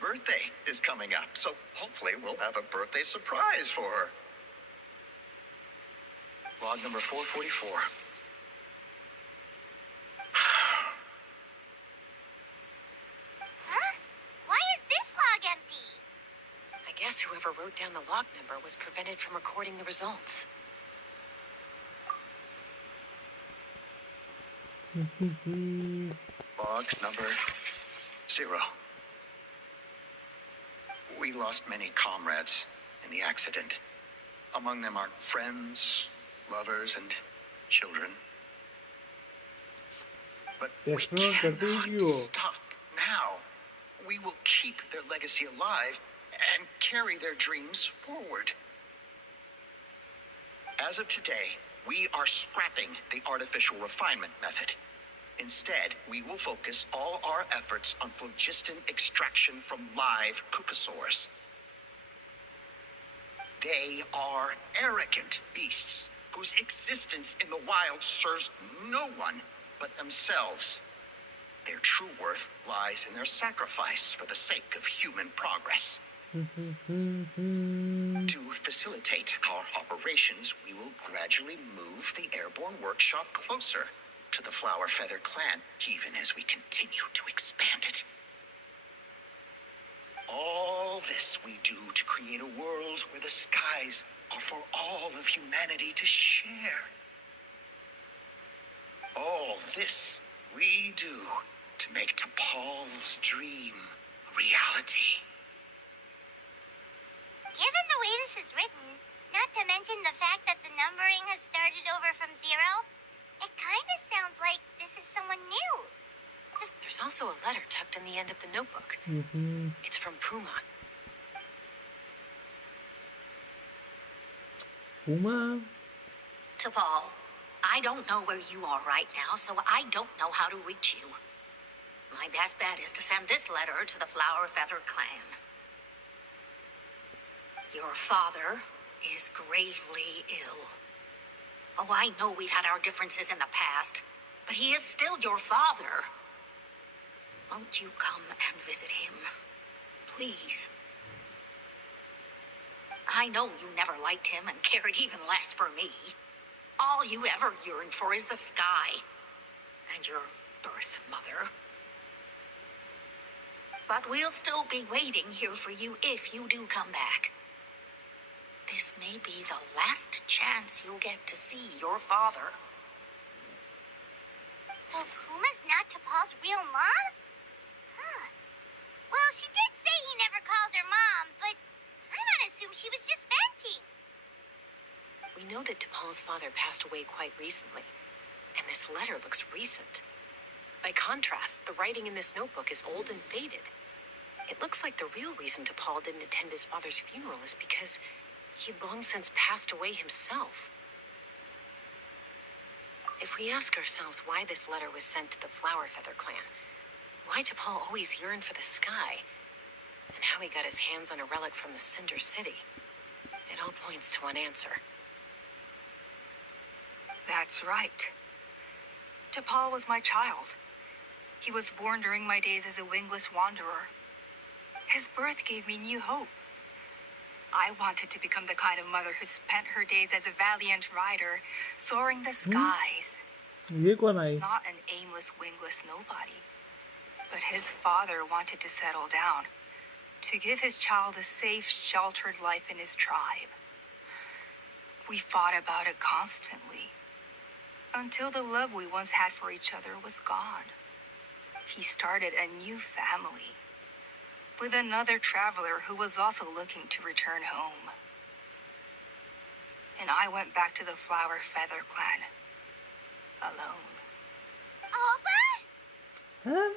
birthday is coming up, so hopefully we'll have a birthday surprise for her. Log number 444. Huh? Why is this log empty? I guess whoever wrote down the log number was prevented from recording the results. Log number 0. We lost many comrades in the accident. Among them are friends, lovers, and children. But we Explore करते ही cannot क्यों? stop now. We will keep their legacy alive and carry their dreams forward. As of today, we are scrapping the artificial refinement method. Instead, we will focus all our efforts on phlogiston extraction from live cucosaurs. They are arrogant beasts whose existence in the wild serves no one but themselves. Their true worth lies in their sacrifice for the sake of human progress. To facilitate our operations, we will gradually move the airborne workshop closer to the Flower Feather clan, even as we continue to expand it. All this we do to create a world where the skies are for all of humanity to share. All this we do to make T'Pol's dream a reality. Given the way this is written, not to mention the fact that the numbering has started over from 0, it kind of sounds like this is someone new. There's also a letter tucked in the end of the notebook. It's from Puma. Puma? T'Pol, I don't know where you are right now, so I don't know how to reach you. My best bet is to send this letter to the Flower Feather clan. Your father is gravely ill. Oh, I know we've had our differences in the past, but he is still your father. Won't you come and visit him? Please. I know you never liked him and cared even less for me. All you ever yearned for is the sky and your birth mother. But we'll still be waiting here for you if you do come back. This may be the last chance you'll get to see your father. So Puma's not T'Pol's real mom? Huh. Well, she did say he never called her mom, but I'm gonna assume she was just venting. We know that T'Pol's father passed away quite recently, and this letter looks recent. By contrast, the writing in this notebook is old and faded. It looks like the real reason T'Pol didn't attend his father's funeral is because he'd long since passed away himself. If we ask ourselves why this letter was sent to the Flower Feather clan, why T'Pol always yearned for the sky, and how he got his hands on a relic from the Cinder City, it all points to one answer. That's right. T'Pol was my child. He was born during my days as a wingless wanderer. His birth gave me new hope. I wanted to become the kind of mother who spent her days as a valiant rider, soaring the skies. ये कौन आई? Not an aimless, wingless nobody. But his father wanted to settle down, to give his child a safe, sheltered life in his tribe. We fought about it constantly, until the love we once had for each other was gone. He started a new family, with another traveler who was also looking to return home. And I went back to the Flower Feather clan, alone. Oh, but Huh?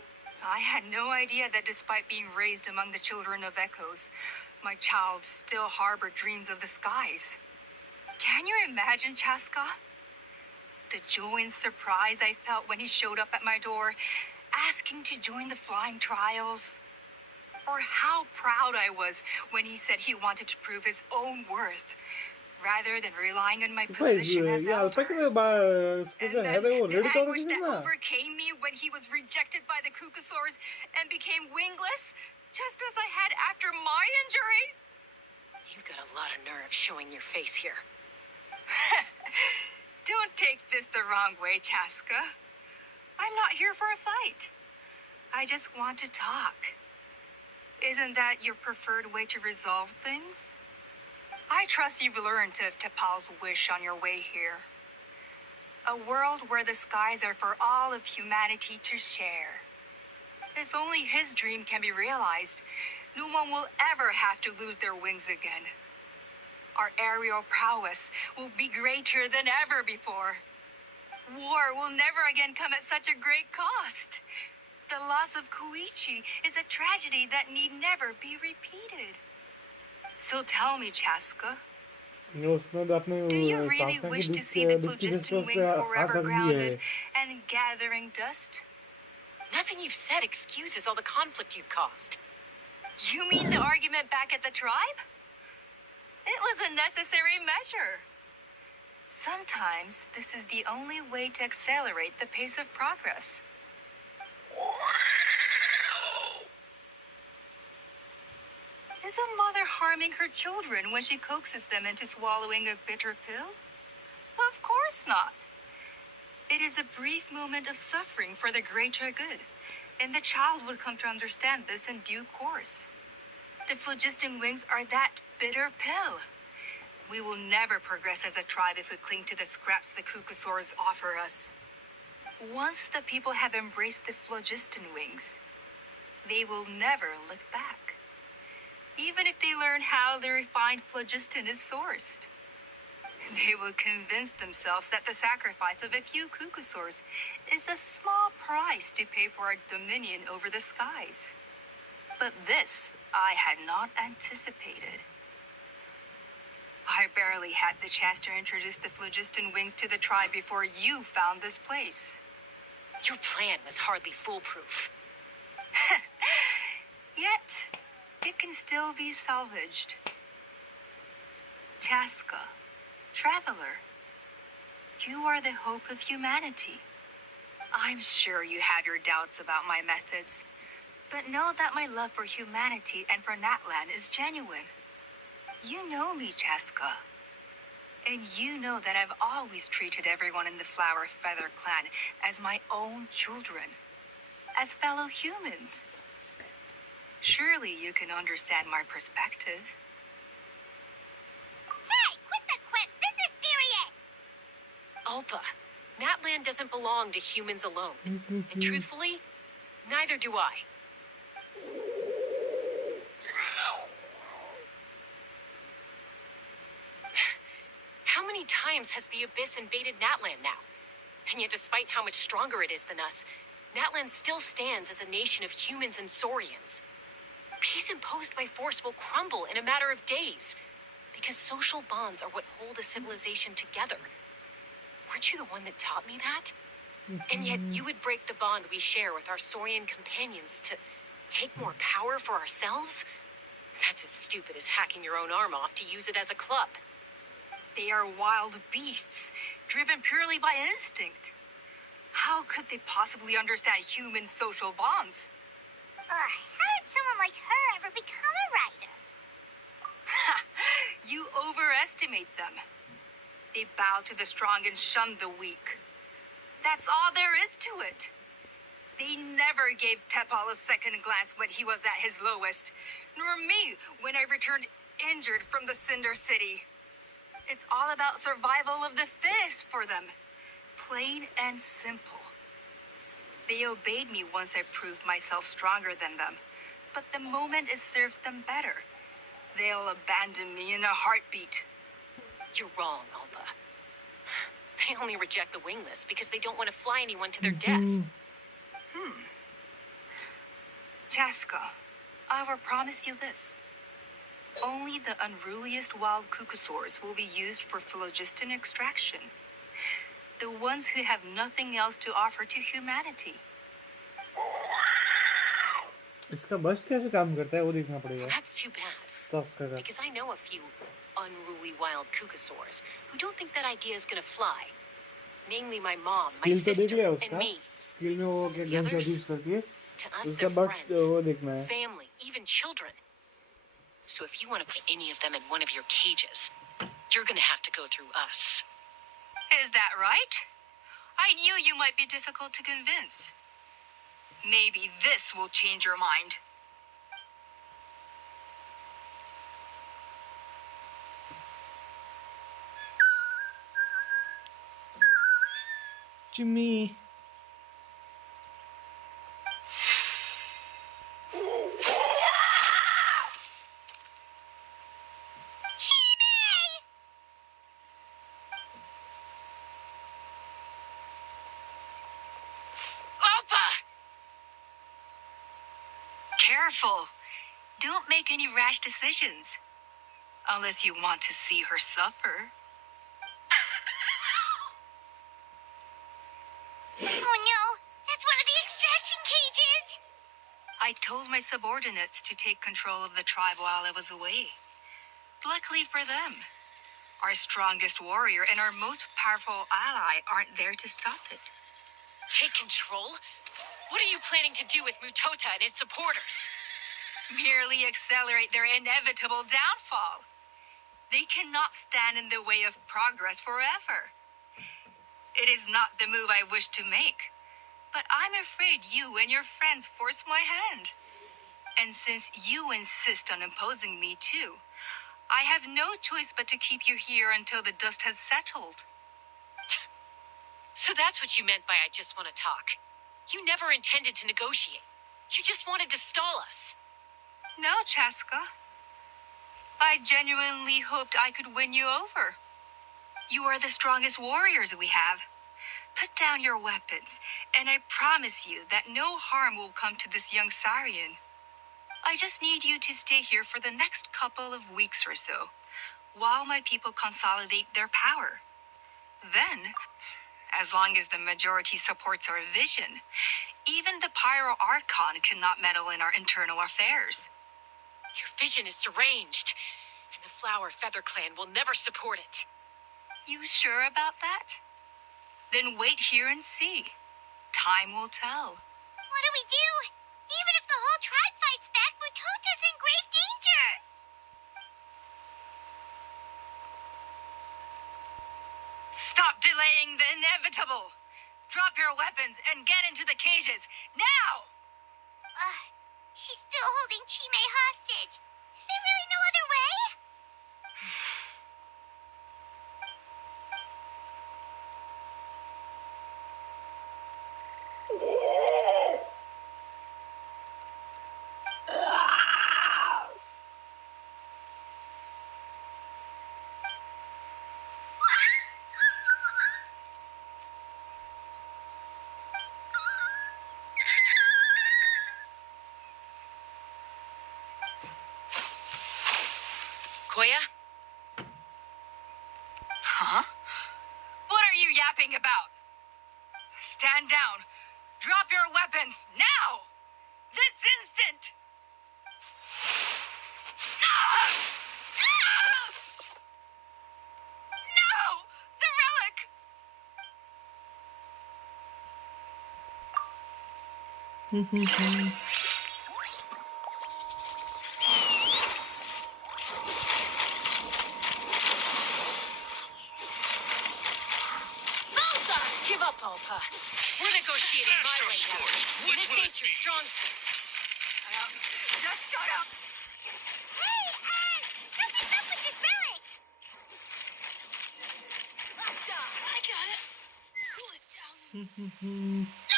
I had no idea that despite being raised among the children of echoes, my child still harbored dreams of the skies. Can you imagine, Chaska? The joy and surprise I felt when he showed up at my door, asking to join the flying trials. Or how proud I was when he said he wanted to prove his own worth rather than relying on my भाई position as ये elder. Alpaca उसको जो And है then वो the red colour anguish की that ना overcame me when he was rejected by the Kukusaurs and became wingless, just as I had after my injury. You've got a lot of nerve showing your face here. Don't take this the wrong way, Chaska. I'm not here for a fight. I just want to talk. Isn't that your preferred way to resolve things? I trust you've learned of T'Pol's wish on your way here. A world where the skies are for all of humanity to share. If only his dream can be realized, no one will ever have to lose their wings again. Our aerial prowess will be greater than ever before. War will never again come at such a great cost. The loss of Koichi is a tragedy that need never be repeated. So tell me, Chaska, उसने तो अपने do you really चास्का की wish to दुख see the दुख की वजह से phlogiston उसका wings हाथ forever रख दिया है grounded and gathering dust? Nothing you've said excuses all the conflict you've caused. You mean the argument back at the tribe? It was a necessary measure. Sometimes this is the only way to accelerate the pace of progress. Is a mother harming her children when she coaxes them into swallowing a bitter pill? Of course not. It is a brief moment of suffering for the greater good, and the child would come to understand this in due course. The phlogiston wings are that bitter pill. We will never progress as a tribe if we cling to the scraps the Kukusaurs offer us. Once the people have embraced the phlogiston wings, they will never look back. Even if they learn how the refined phlogiston is sourced. They will convince themselves that the sacrifice of a few Kukusaurs is a small price to pay for our dominion over the skies. But this I had not anticipated. I barely had the chance to introduce the phlogiston wings to the tribe before you found this place. Your plan was hardly foolproof. Yet, it can still be salvaged. Chaska, traveler, you are the hope of humanity. I'm sure you have your doubts about my methods, but know that my love for humanity and for Natlan is genuine. You know me, Chaska. And you know that I've always treated everyone in the Flower Feather clan as my own children, as fellow humans. Surely you can understand my perspective. Hey, quit the quips. This is serious. Alpa, Natlan doesn't belong to humans alone. And truthfully, neither do I. How many times has the Abyss invaded Natlan now? And yet despite how much stronger it is than us, Natlan still stands as a nation of humans and Saurians. Peace imposed by force will crumble in a matter of days, because social bonds are what hold a civilization together. Weren't you the one that taught me that? And yet you would break the bond we share with our Saurian companions to take more power for ourselves? That's as stupid as hacking your own arm off to use it as a club. They are wild beasts, driven purely by instinct. How could they possibly understand human social bonds? How did someone like her ever become a writer? You overestimate them. They bow to the strong and shun the weak. That's all there is to it. They never gave T'Pol a second glance when he was at his lowest, nor me when I returned injured from the Cinder City. It's all about survival of the fittest for them. Plain and simple. They obeyed me once I proved myself stronger than them. But the moment it serves them better, they'll abandon me in a heartbeat. You're wrong, Alba. They only reject the wingless because they don't want to fly anyone to their death. Chaska, I will promise you this. Only the unruliest wild Kukusaurs will be used for phlogiston extraction. The ones who have nothing else to offer to humanity. इसका बस कैसे काम करता है वो देखना पड़ेगा. That's too bad. Subscribe. Because I know a few unruly wild kukasaurs who don't think that idea is gonna fly. Namely my mom, my skill तो देख sister, लिया and उसका me. स्किल में वो क्या The gun others? Shot use करती है To us, उसका they're बट्स friends, वो देखना है family, even children. So if you want to put any of them in one of your cages, you're gonna have to go through us. Is that right? I knew you might be difficult to convince. Maybe this will change your mind. Jimmy. Careful. Don't make any rash decisions. Unless you want to see her suffer. Oh no, that's one of the extraction cages! I told my subordinates to take control of the tribe while I was away. Luckily for them, our strongest warrior and our most powerful ally aren't there to stop it. Take control? What are you planning to do with Mutota and his supporters? Merely accelerate their inevitable downfall. They cannot stand in the way of progress forever. It is not the move I wish to make, but I'm afraid you and your friends force my hand. And since you insist on imposing me too, I have no choice but to keep you here until the dust has settled. So that's what you meant by I just want to talk. You never intended to negotiate. You just wanted to stall us. No, Chaska. I genuinely hoped I could win you over. You are the strongest warriors we have. Put down your weapons, and I promise you that no harm will come to this young Sarian. I just need you to stay here for the next couple of weeks or so, while my people consolidate their power. Then, as long as the majority supports our vision, even the Pyro Archon cannot meddle in our internal affairs. Your vision is deranged, and the Flower Feather Clan will never support it. You sure about that? Then wait here and see. Time will tell. What do we do? Even if the whole tribe fights back, Mutota's in grave danger! Stop delaying the inevitable! Drop your weapons and get into the cages, now! She's still holding Chime hostage. Is there really no other way? Koya? Huh? What are you yapping about? Stand down. Drop your weapons, now! This instant! Ah! Ah! No! The relic! Give up, Alpa. We're negotiating my way now. And this ain't your strong suit. Just shut up! Hey, something's up with this relic! I got it. Pull it down. No!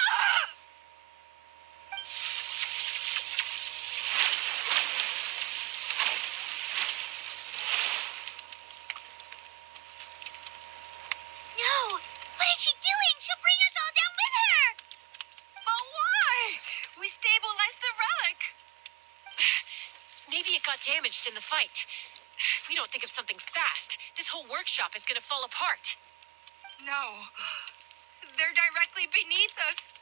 What is she doing? She'll bring us all down with her! But why? We stabilized the relic! Maybe it got damaged in the fight. If we don't think of something fast, this whole workshop is gonna fall apart. No. They're directly beneath us.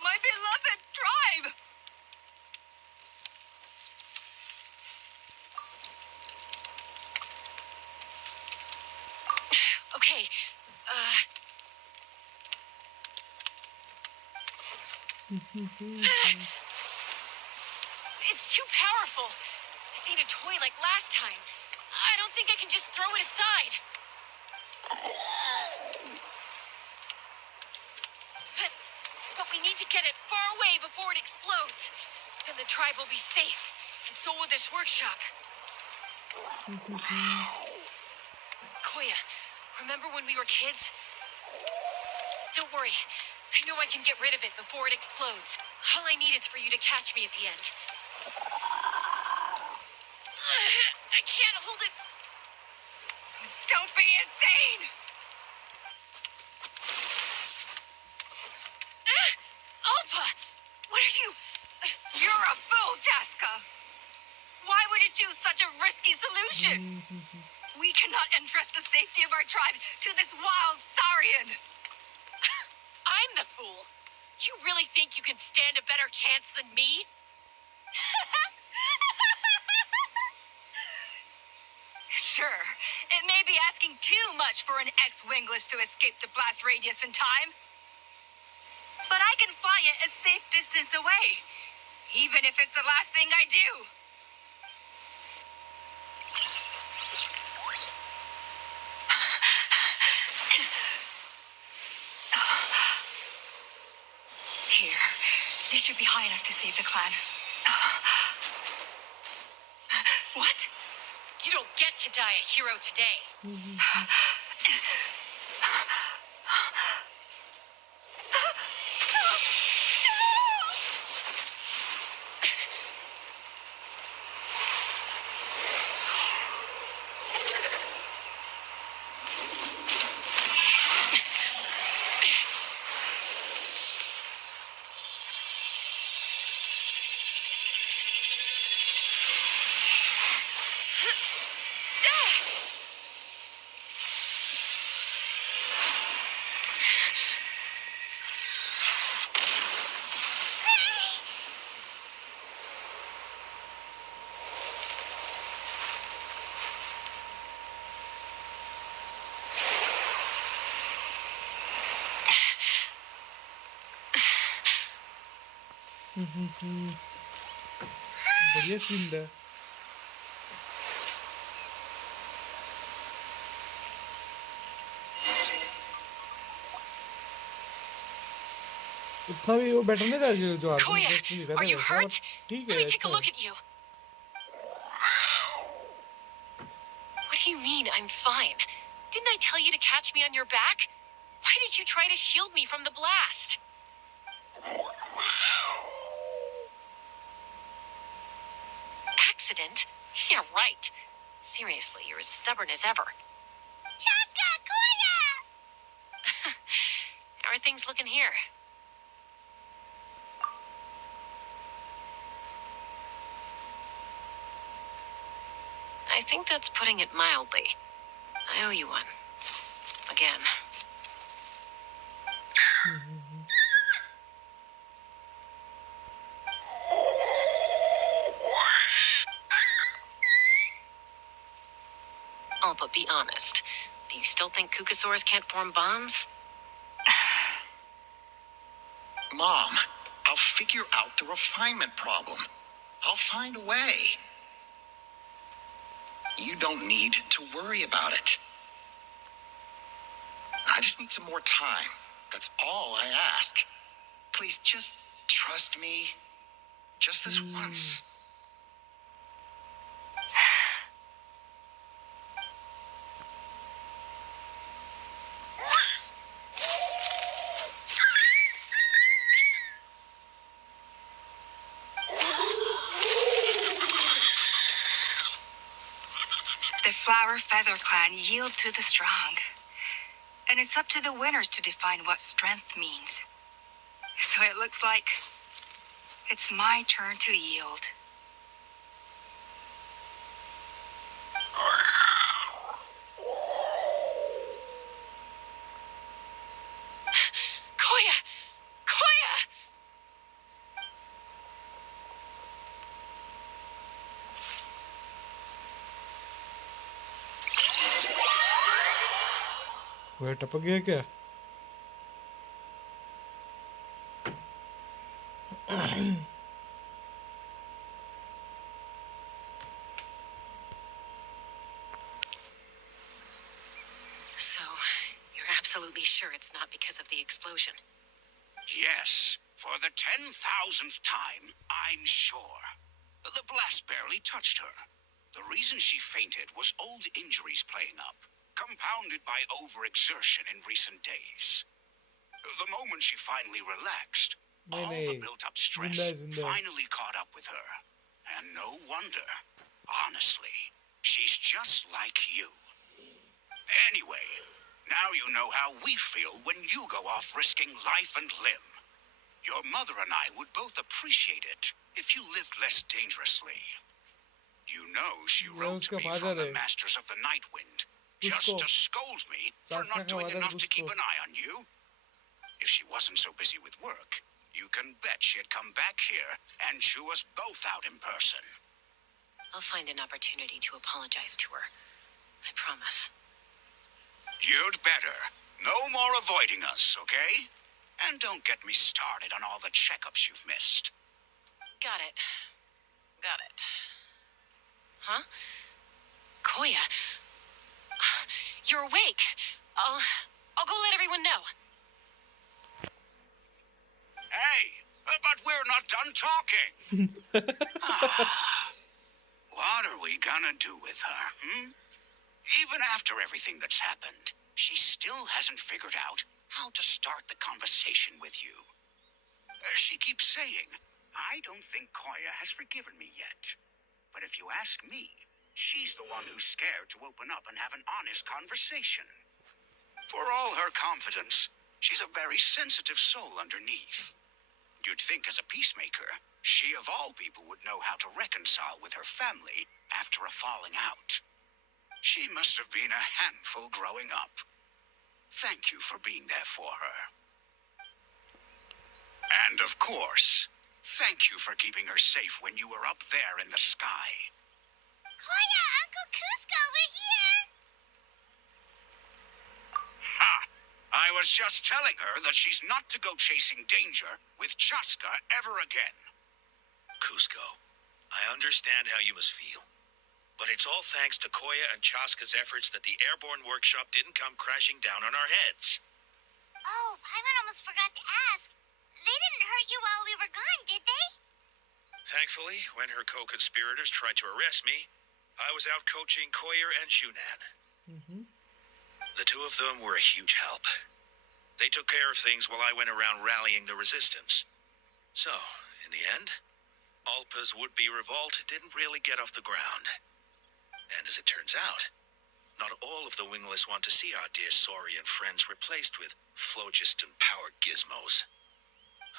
My beloved tribe! It's too powerful. This ain't a toy like last time. I don't think I can just throw it aside. But we need to get it far away before it explodes. Then the tribe will be safe, and so will this workshop. Koya, remember when we were kids? Don't worry. I know I can get rid of it before it explodes. All I need is for you to catch me at the end. I can't hold it. Don't be insane! Alpha! What are you... You're a fool, Jaska! Why would you choose such a risky solution? We cannot entrust the safety of our tribe to this wild Saurian! I'm the fool. You really think you can stand a better chance than me? Sure, it may be asking too much for an ex-wingless to escape the blast radius in time. But I can fly it a safe distance away, even if it's the last thing I do. Here, this should be high enough to save the clan. What? You don't get to die a hero today. बढ़िया scene था। इतना भी वो better नहीं था जो आपने Koya, just लिखा are था you वैसा, hurt? but ठीक Let है me take a अच्छा look at you. What do you mean I'm fine? Didn't I tell you to catch me on your back? Why did you try to shield me from the blast? Accident? Yeah, right. Seriously, you're as stubborn as ever. Chaska, Koya! How are things looking here? I think that's putting it mildly. I owe you one. Again. Oh, but be honest. Do you still think Kukasaurs can't form bonds? Mom, I'll figure out the refinement problem. I'll find a way. You don't need to worry about it. I just need some more time. That's all I ask. Please just trust me. Just this once. The Flower Feather Clan yield to the strong. And it's up to the winners to define what strength means. So it looks like it's my turn to yield. Koya! Koya! कोई टपक गया क्या? So, you're absolutely sure it's not because of the explosion? Yes, for the 10,000th time, I'm sure. The blast barely touched her. The reason she fainted was old injuries playing up, compounded by overexertion in recent days. The moment she finally relaxed, all the built-up stress finally caught up with her. And no wonder. Honestly, she's just like you. Anyway, now you know how we feel when you go off risking life and limb. Your mother and I would both appreciate it if you lived less dangerously. You know she wrote to me from the Masters of the Night Wind, just to scold me for not doing enough to keep an eye on you. If she wasn't so busy with work, you can bet she'd come back here and chew us both out in person. I'll find an opportunity to apologize to her. I promise. You'd better. No more avoiding us, okay? And don't get me started on all the checkups you've missed. Got it. Got it. Huh? Koya? You're awake. I'll go let everyone know. Hey, but we're not done talking. What are we gonna do with her, Even after everything that's happened, she still hasn't figured out how to start the conversation with you. She keeps saying, I don't think Koya has forgiven me yet. But if you ask me, she's the one who's scared to open up and have an honest conversation. For all her confidence, she's a very sensitive soul underneath. You'd think as a peacemaker, she of all people would know how to reconcile with her family after a falling out. She must have been a handful growing up. Thank you for being there for her. And of course, thank you for keeping her safe when you were up there in the sky. Koya, Uncle Cusco, we're here! Ha! I was just telling her that she's not to go chasing danger with Chaska ever again. Cusco, I understand how you must feel. But it's all thanks to Koya and Chaska's efforts that the airborne workshop didn't come crashing down on our heads. Oh, Paimon almost forgot to ask. They didn't hurt you while we were gone, did they? Thankfully, when her co-conspirators tried to arrest me, I was out coaching Koya and Junan. The two of them were a huge help. They took care of things while I went around rallying the resistance. So, in the end, Alpa's would-be revolt didn't really get off the ground. And as it turns out, not all of the wingless want to see our dear Saurian friends replaced with phlogiston-powered gizmos.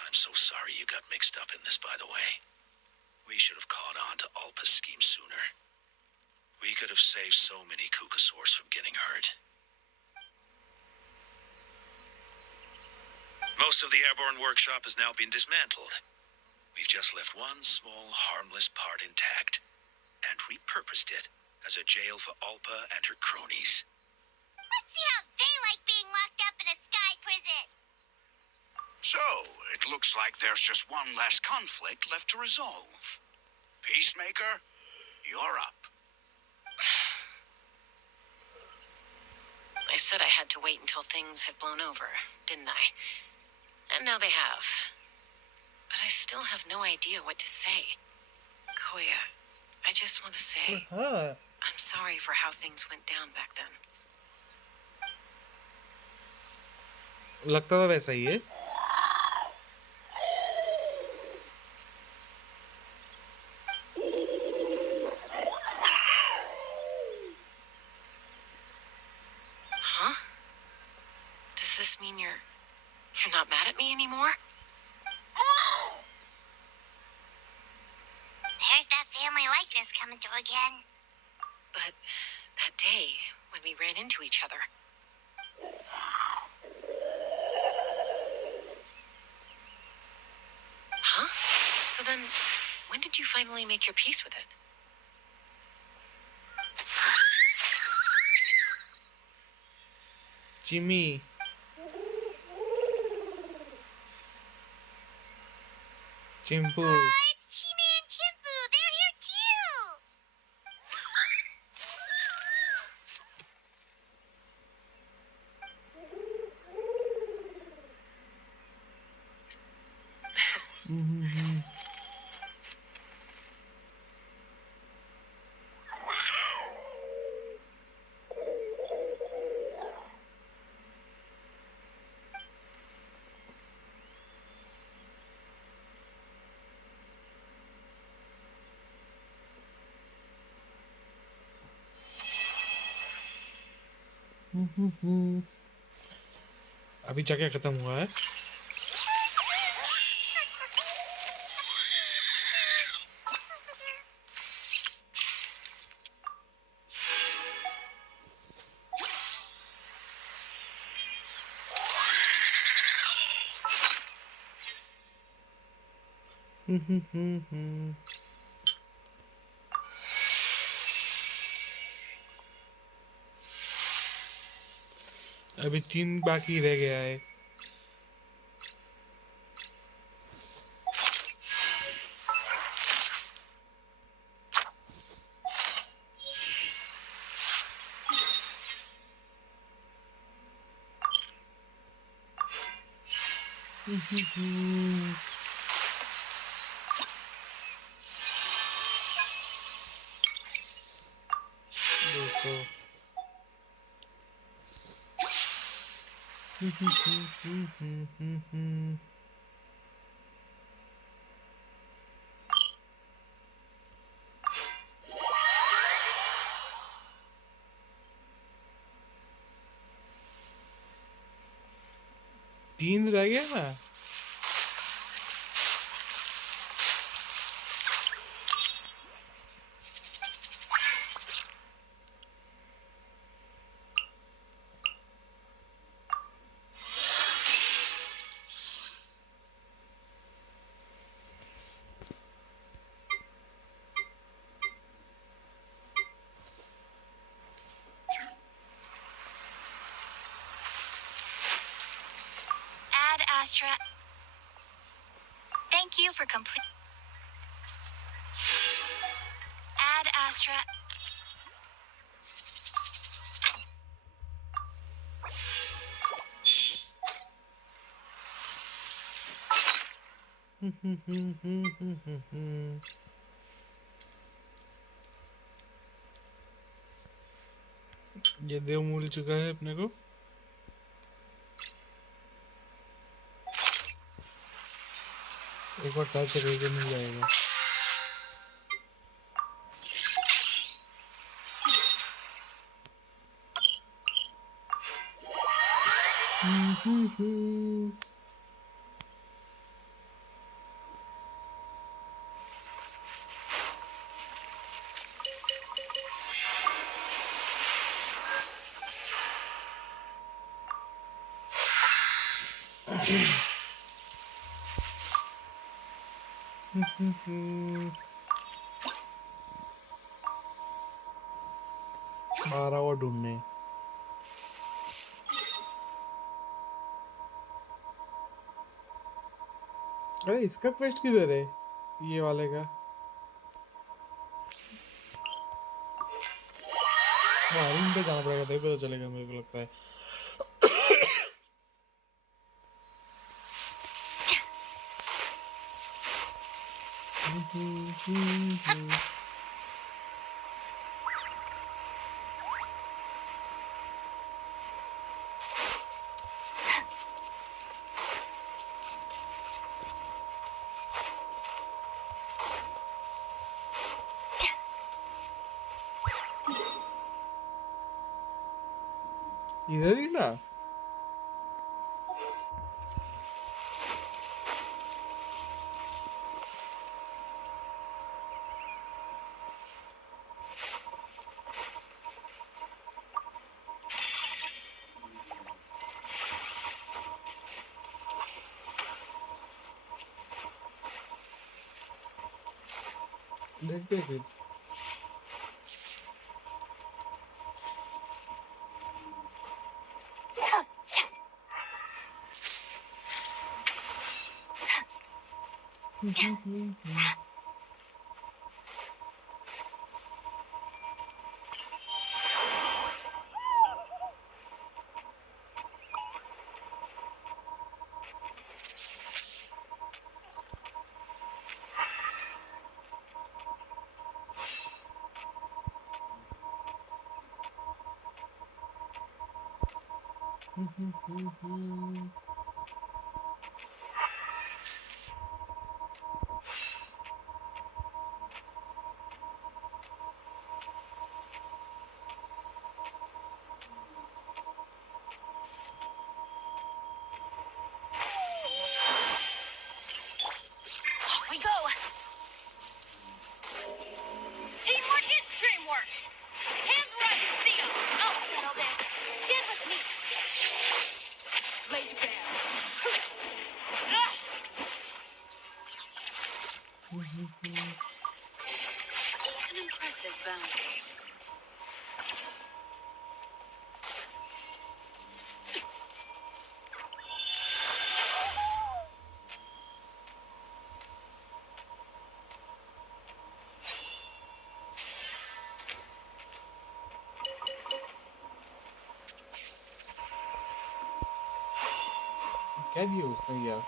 I'm so sorry you got mixed up in this, by the way. We should have caught on to Alpa's scheme sooner. We could have saved so many Kukasaurs from getting hurt. Most of the airborne workshop has now been dismantled. We've just left one small, harmless part intact and repurposed it as a jail for Alpa and her cronies. Let's see how they like being locked up in a sky prison. So, it looks like there's just one last conflict left to resolve. Peacemaker, you're up. I said I had to wait until things had blown over, didn't I? And now they have. But I still have no idea what to say. Koya, I just want to say, I'm sorry for how things went down back then. लगता तो वैसा ही है. Huh? Does this mean you're not mad at me anymore? There's that family likeness coming through again. But that day, when we ran into each other. Huh? So then, when did you finally make your peace with it? Jimmy. Chimpu. It's Chima and Chimpu. They're here too. अभी जाके खत्म हुआ है। अभी 3 बाकी रह गया है। दोस्तों 3 रह गया ना। Ad Astra. Thank you for complete. Ad Astra. ये देव मिल चुका है अपने को। एक बार साथ से भेजे मिल जाएगा। आ रहा वो ढूंढने। अरे इसका क्वेस्ट किधर है? ये वाले का आर्मी पे जाना पड़ेगा तभी पता चलेगा मेरे को लगता है। इधर ही ना। देखते हैं फिर। An impressive bounty. क्या दिया उसने यार?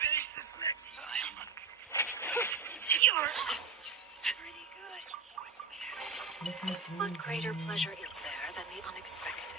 Finish this next time. You're Pretty good. What greater pleasure is there than the unexpected?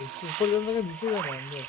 इसके ऊपर जाने का नीचे जाना है अंदर।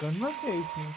करना क्या है इसमें?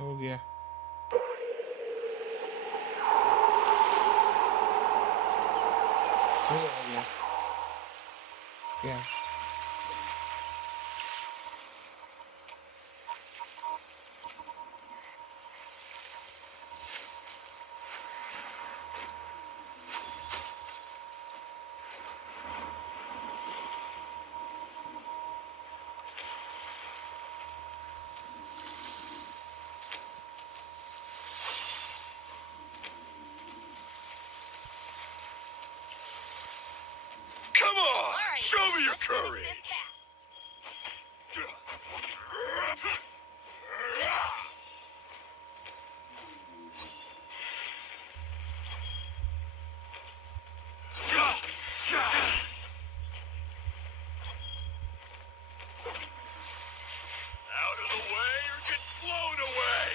हो गया। हो गया क्या? Come on! All right, Show me your let's finish this courage! Out of the way or get blown away!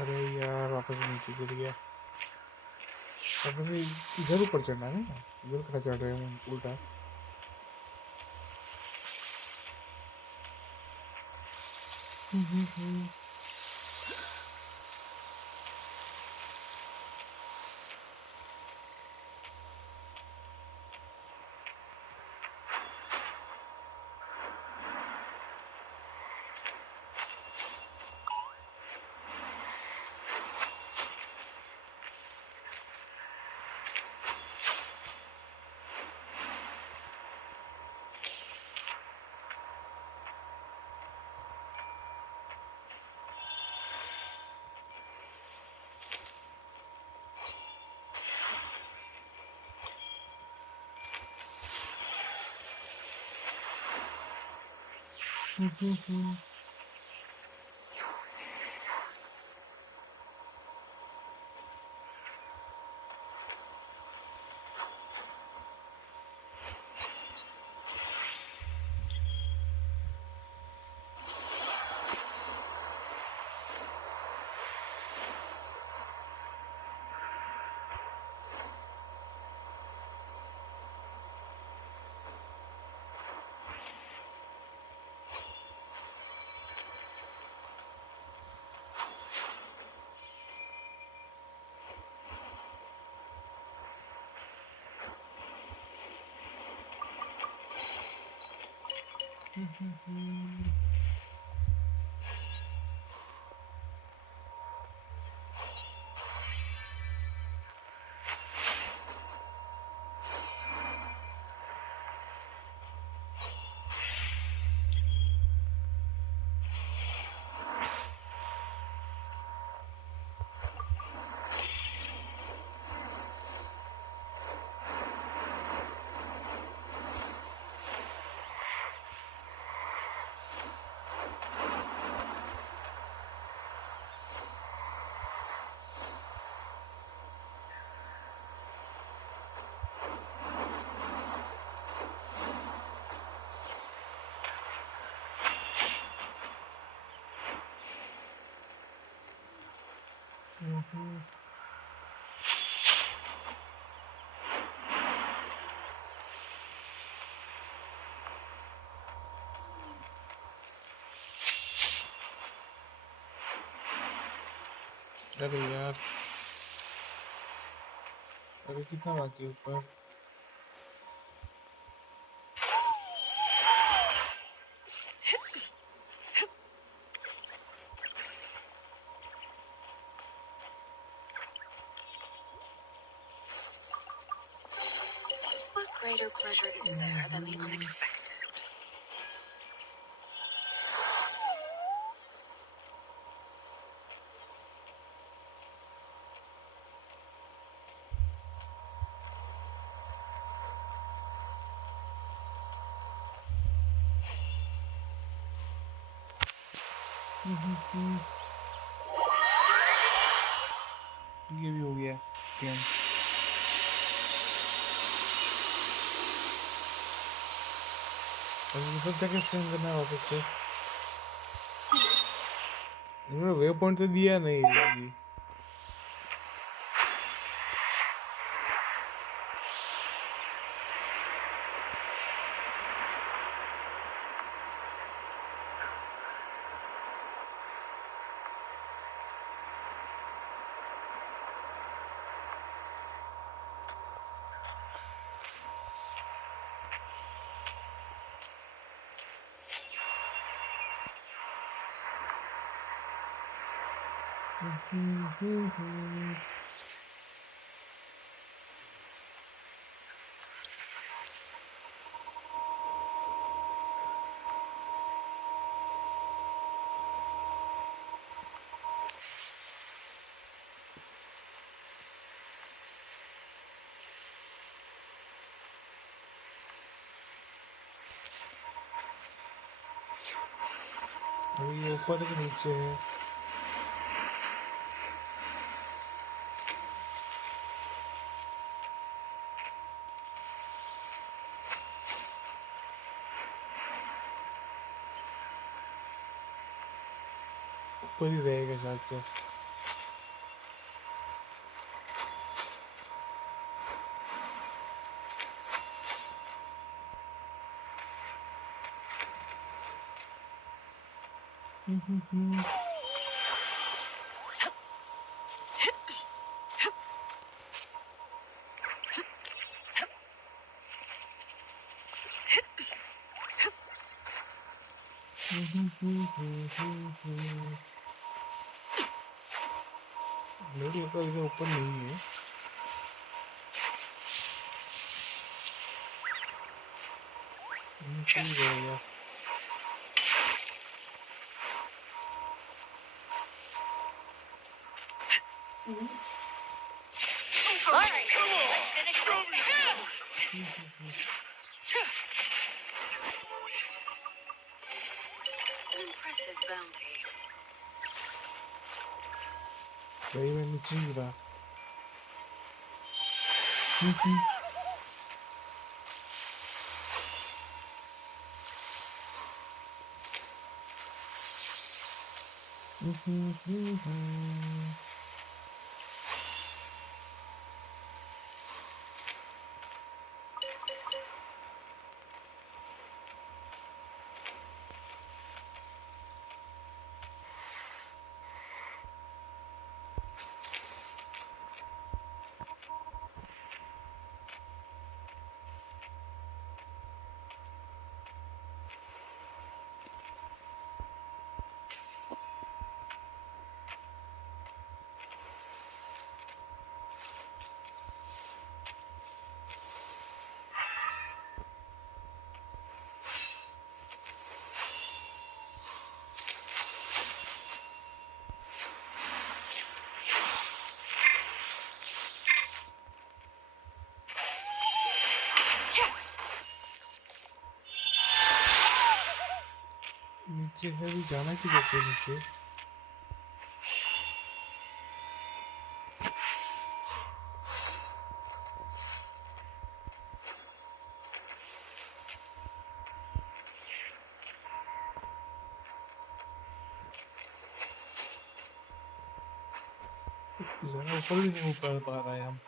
अरे यार वापस नीचे गिर गया। अब मुझे इधर ऊपर चढ़ना है ना, इधर खड़ा चढ़ रहे हैं उल्टा। अरे यार, अरे कितना बाकी है ऊपर? What greater pleasure is there than the unexpected? ये भी हो गया स्कैन। अब उधर जाके स्कैन करना है वापस से। इन्होंने वे पॉइंट तो दिया नहीं अभी। अभी ये ऊपर के नीचे है। ऊपर ही रहेगा शायद से। मेरे ऊपर इधर ऊपर नहीं है। नीचे ही रहेगा। All right, let's finish an impressive bounty. सही में नीचे ही रहा। नीचे है भी जाना किधर से नीचे? जरा ऊपर भी नहीं ऊपर पा रहे हम.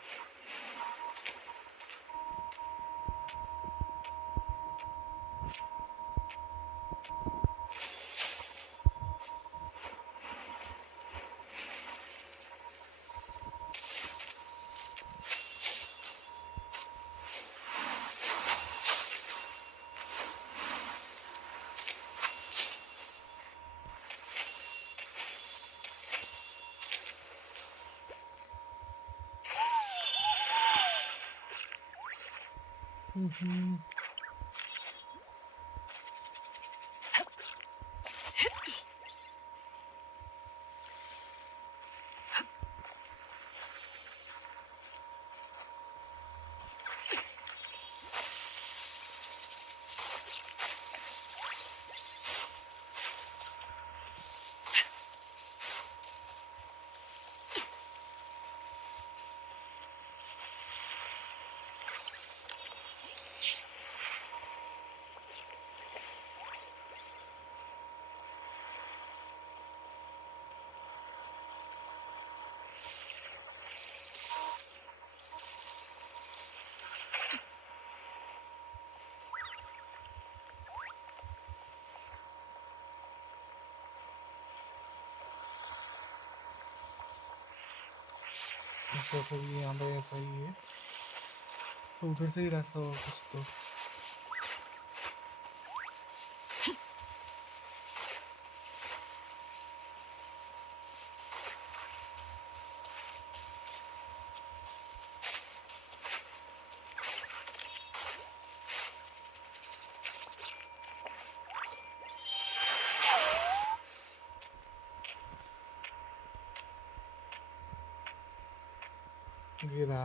जैसे भी यहाँ पे ऐसा ही है, तो उधर से ही रास्ता होगा कुछ तो. गिरा.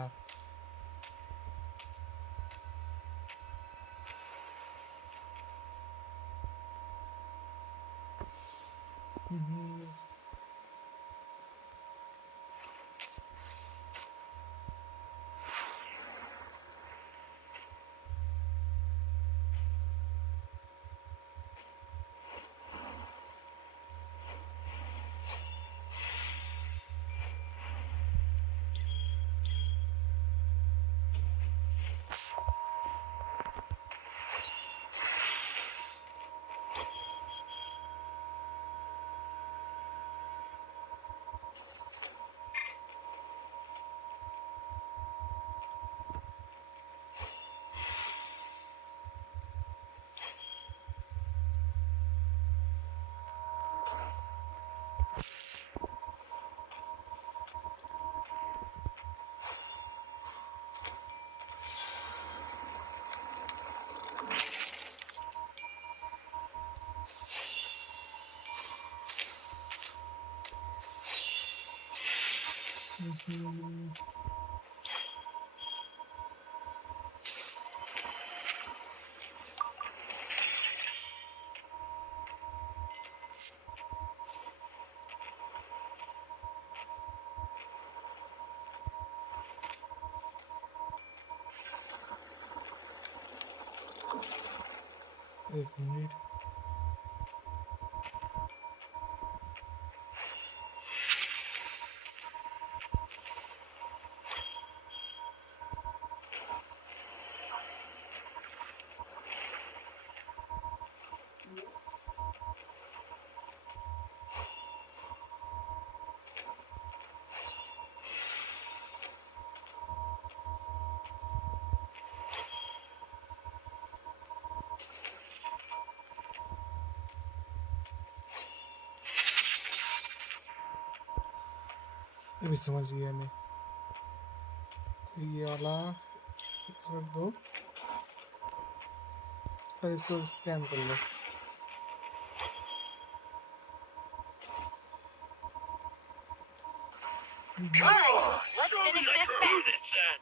एक मिनट. अभी समझ गया मैं. तो ये वाला रख दो और इसको स्कैन कर लो. Let's finish this fast.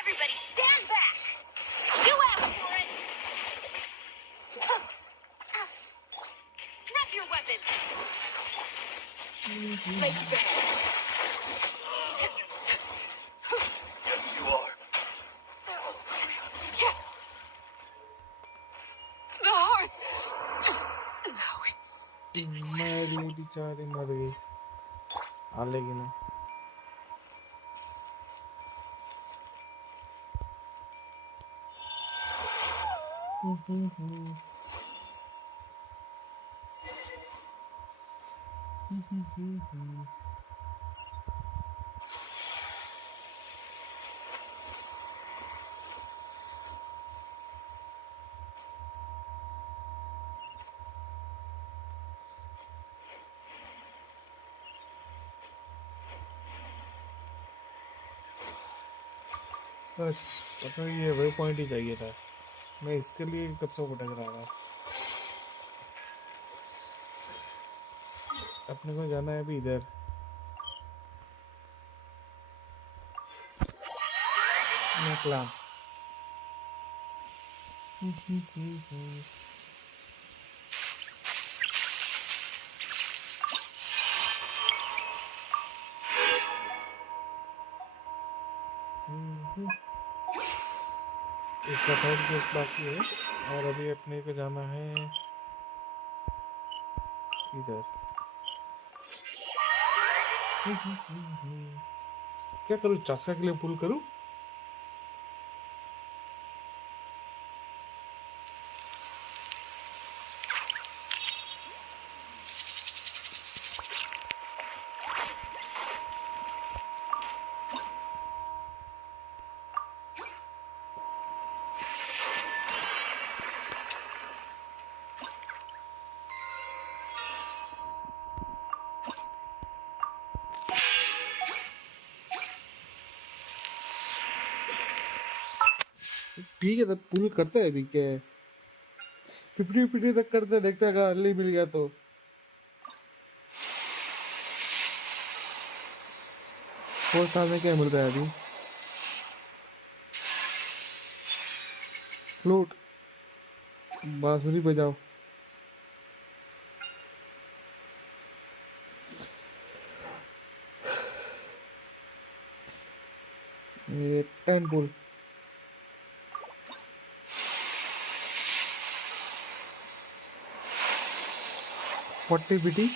Everybody stand back. You asked for it. Drop your weapon. Lay to bed. You are. The hearth. Now it's मेरी बेचारी मर गई। आ लेगी ना। बस अपने ये वही पॉइंट ही चाहिए था। मैं इसके लिए कब से भटक रहा था। अपने को जाना है अभी इधर। प्लान इसका थर्ड केस बाकी है और अभी अपने को जाना है इधर। क्या करूँ? चासा के लिए पुल करूँ? ठीक है तो पुल करते हैं अभी। क्या 50 तक करते, देखते हैं अगर अर्ली मिल गया तो। पोस्ट में क्या मिल रहा है अभी? फ्लूट, बांसुरी बजाओ। ये 10 पुल। Forty BT.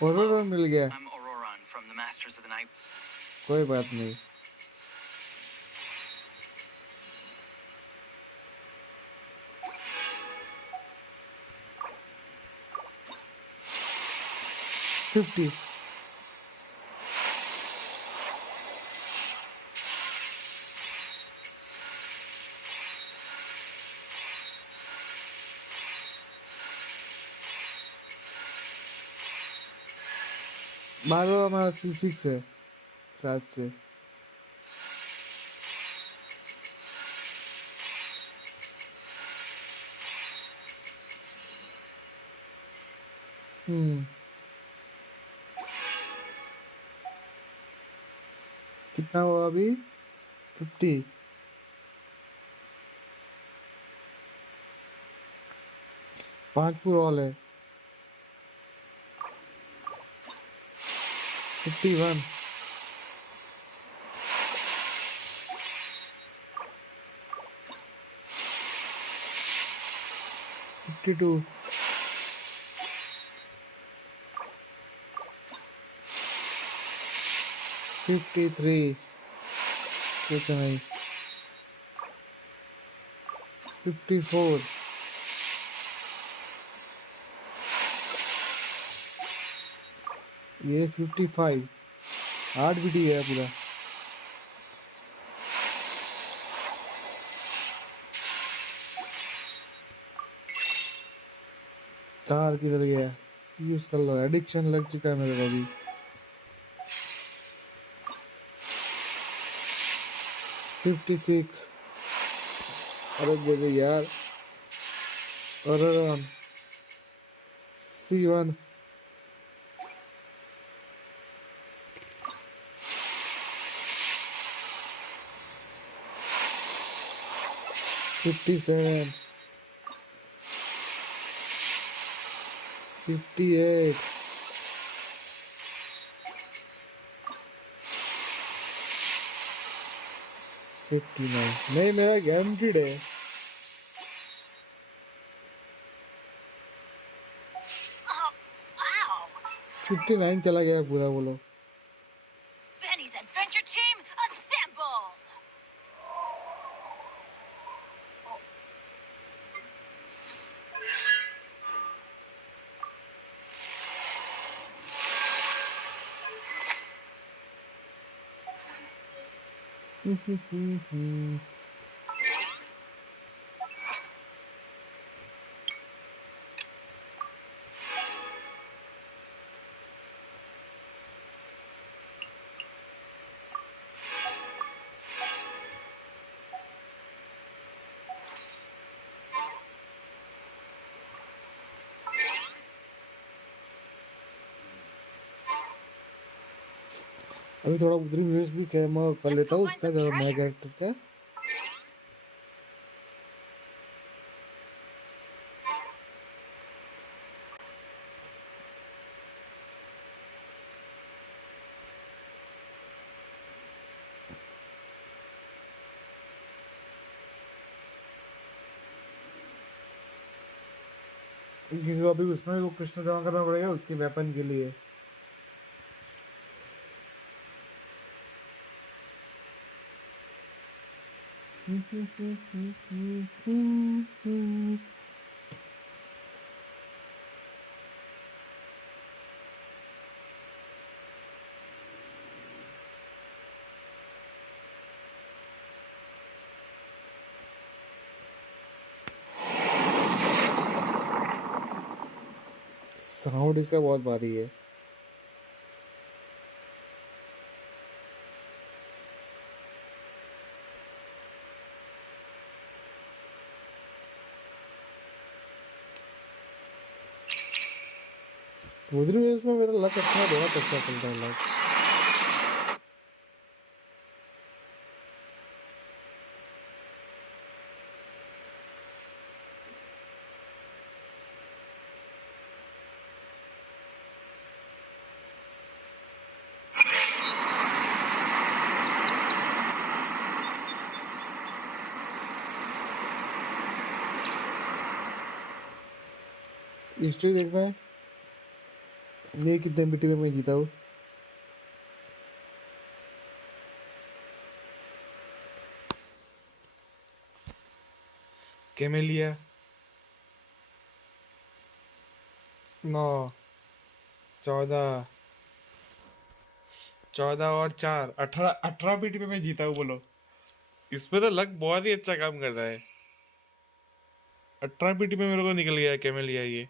Hello. मिल गया। I'm Auroron from the Masters of the Night. कोई बात नहीं। $50। मारो हमारा 6 है 7 से। कितना हुआ अभी? 50। 5 पूरा ऑल है। 51। 52। 53। कुछ नहीं। 54। ये 55। 8 बीटी है पूरा। चार किधर गया? यूज कर लो, एडिक्शन लग चुका है मेरे को अभी। 56। अरे दे दे यार। अरे C1। 57। 58। 59 नहीं, मेरा गारंटीड है। Oh, wow. 59 चला गया पूरा, बोलो। Benny's adventure team, assemble! अभी थोड़ा उधरी व्यूज भी कर लेता हूँ उसका, जरा मेरा कैरेक्टर का। क्योंकि अभी उसमें वो कृष्ण जमा करना पड़ेगा उसके वेपन के लिए। साउंड इसका बहुत भारी है। उधर में मेरा लक अच्छा, बहुत अच्छा चलता है लक। हिस्ट्री देखना है, ये कितने मिट्टी में मैं जीता हूँ। कैमेलिया 9 14 और 4 18 पीटी पे मैं जीता हूँ, बोलो। इसमें तो लक बहुत ही अच्छा काम कर रहा है। 18 पीटी में मेरे को निकल गया कैमेलिया ये।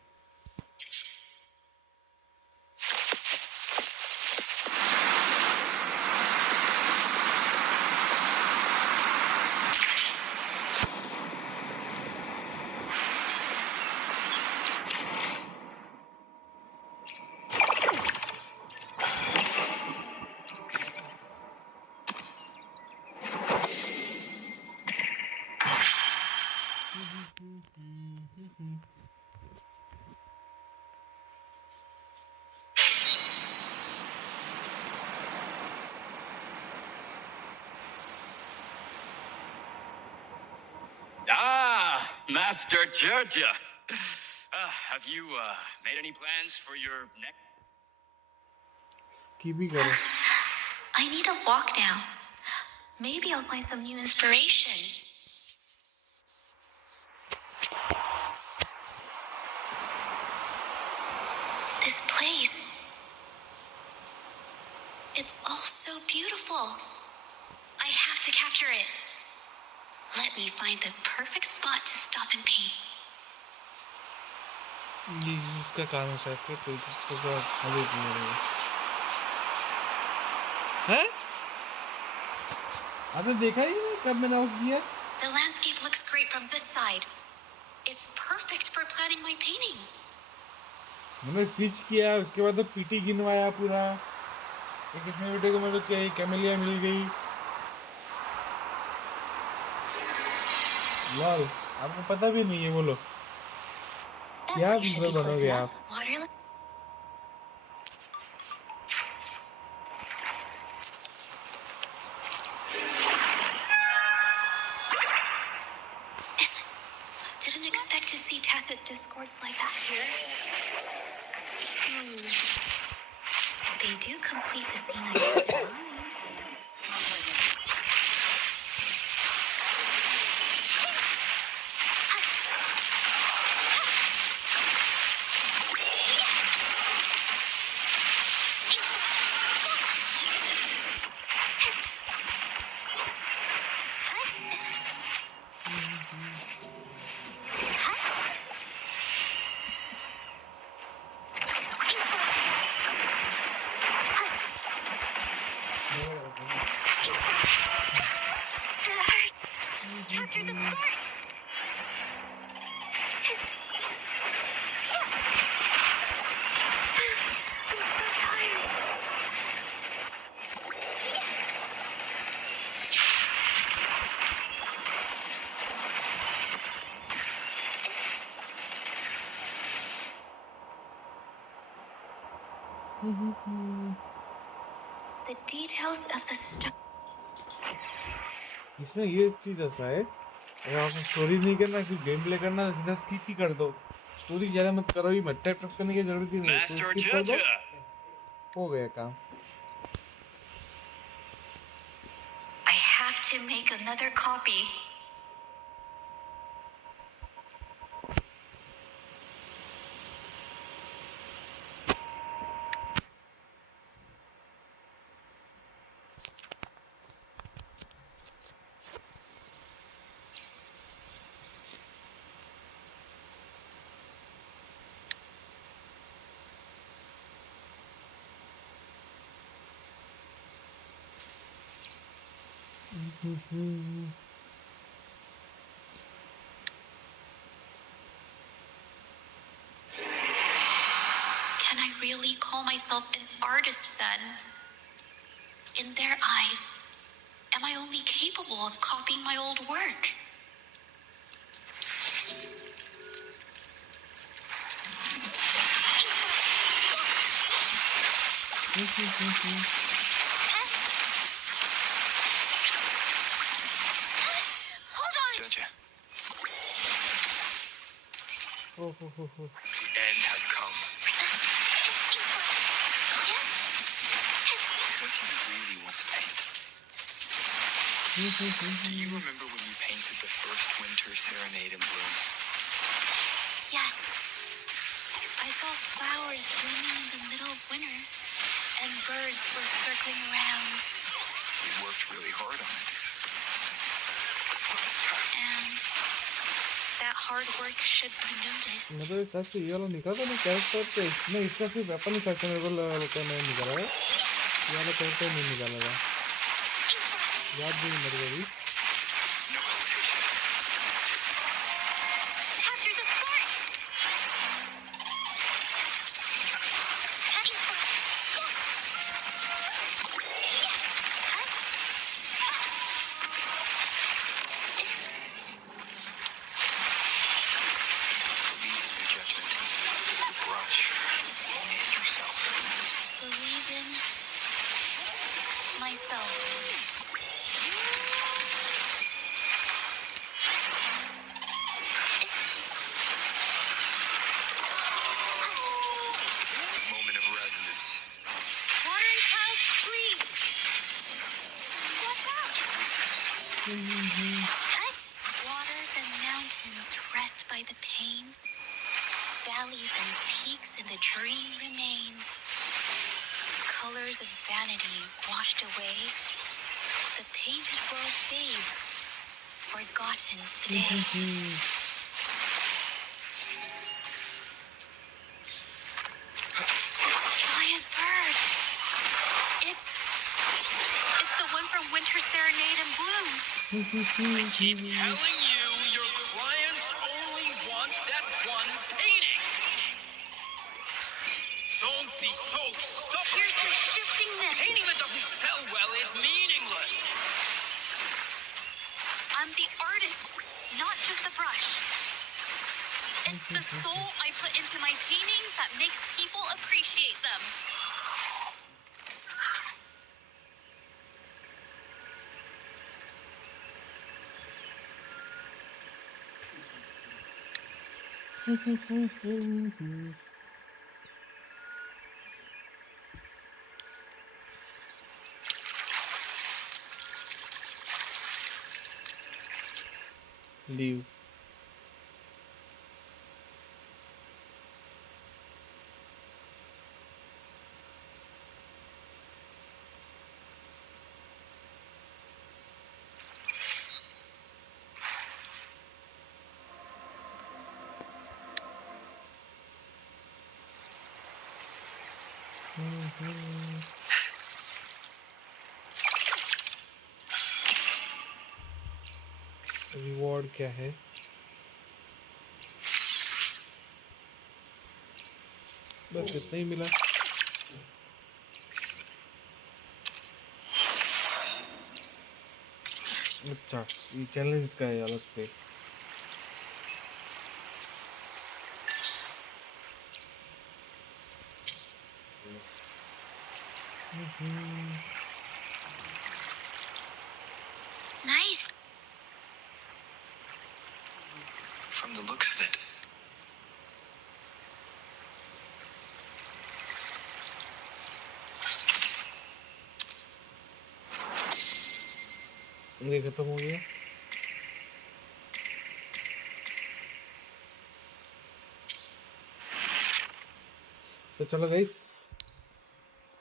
Master Georgia. Have you made any plans for your next? स्कीबी करो। I need a walk now. Maybe I'll find some new inspiration. This place. It's all so beautiful. I have to capture it. Let me find the perfect spot to stop and paint. ये इसका काम है शायद से, तो इसको तो अभी हैं? आपने देखा ही नहीं कब मैंने आउट किया? The landscape looks great from this side. It's perfect for planning my painting. मैंने स्विच किया, उसके बाद तो पीटी गिनवाया पूरा। ये कितने बेटे को मतलब क्या कैमेलिया मिल गई। लॉल, आपको पता भी नहीं है, बोलो क्या वीडियो बनोगे आप? escorts like that here. They do complete the scene I have in mind. Capture the spark! I'm so tired. The details of the story. इसमें ये चीज ऐसा है, अगर आपको स्टोरी नहीं करना, सिर्फ गेम प्ले करना है, सीधा स्किप ही कर दो। स्टोरी ज्यादा मत करो, ही मत टैप करने की जरूरत ही नहीं है, तो स्किप कर दो, हो गया काम। I have to make another copy. Can I really call myself an artist then? In their eyes, am I only capable of copying my old work? Hold on! Judge, हो हो the end has come. What do you really want to paint? Do you remember when you painted the first winter serenade in bloom? Yes. I saw flowers blooming in the middle of winter, and birds were circling around. You worked really hard on it. And that hard work should be noticed. मतलब इस हिसाब से ये वाला निकाला ना character, तो इसमें इसका सिर्फ वेपन ही साथ में मेरे को लगता है मैं निकाला है, ये वाला कैरेक्टर नहीं निकाला था, याद भी नहीं मेरे को भी। No hesitation. Capture the spark! Believe in your judgment, your brush, and yourself. Believe in myself. Moment of resonance. Watering clouds, please! Watch out! Such a weakness. Waters and mountains rest by the pain. Valleys and peaks in the dream remain. Colors of vanity washed away. The painted world fades, forgotten today. This giant bird. It's the one from Winter Serenade in Bloom. Keep telling you, your clients only want that one painting. Don't be so stubborn. Here's the shifting mist. Painting that doesn't sell well is meaningless. I'm the artist, not just the brush. It's the soul I put into my paintings that makes people appreciate them. Leave reward क्या है? बस इतना ही मिला। अच्छा, ये challenge का है अलग से। Nice. From the looks of it. ये खत्म हो गया। तो चलो गाइस,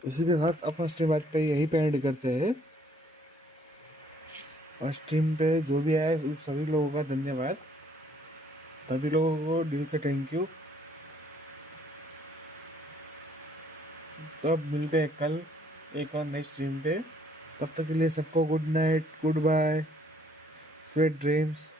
इसी के साथ अपना स्ट्रीम आज पे यही पे एंड करते हैं। और स्ट्रीम पे जो भी आए उस सभी लोगों का धन्यवाद, सभी लोगों को दिल से थैंक यू। तब मिलते हैं कल एक और नई स्ट्रीम पे। तब तक के लिए सबको good night, goodbye, sweet dreams.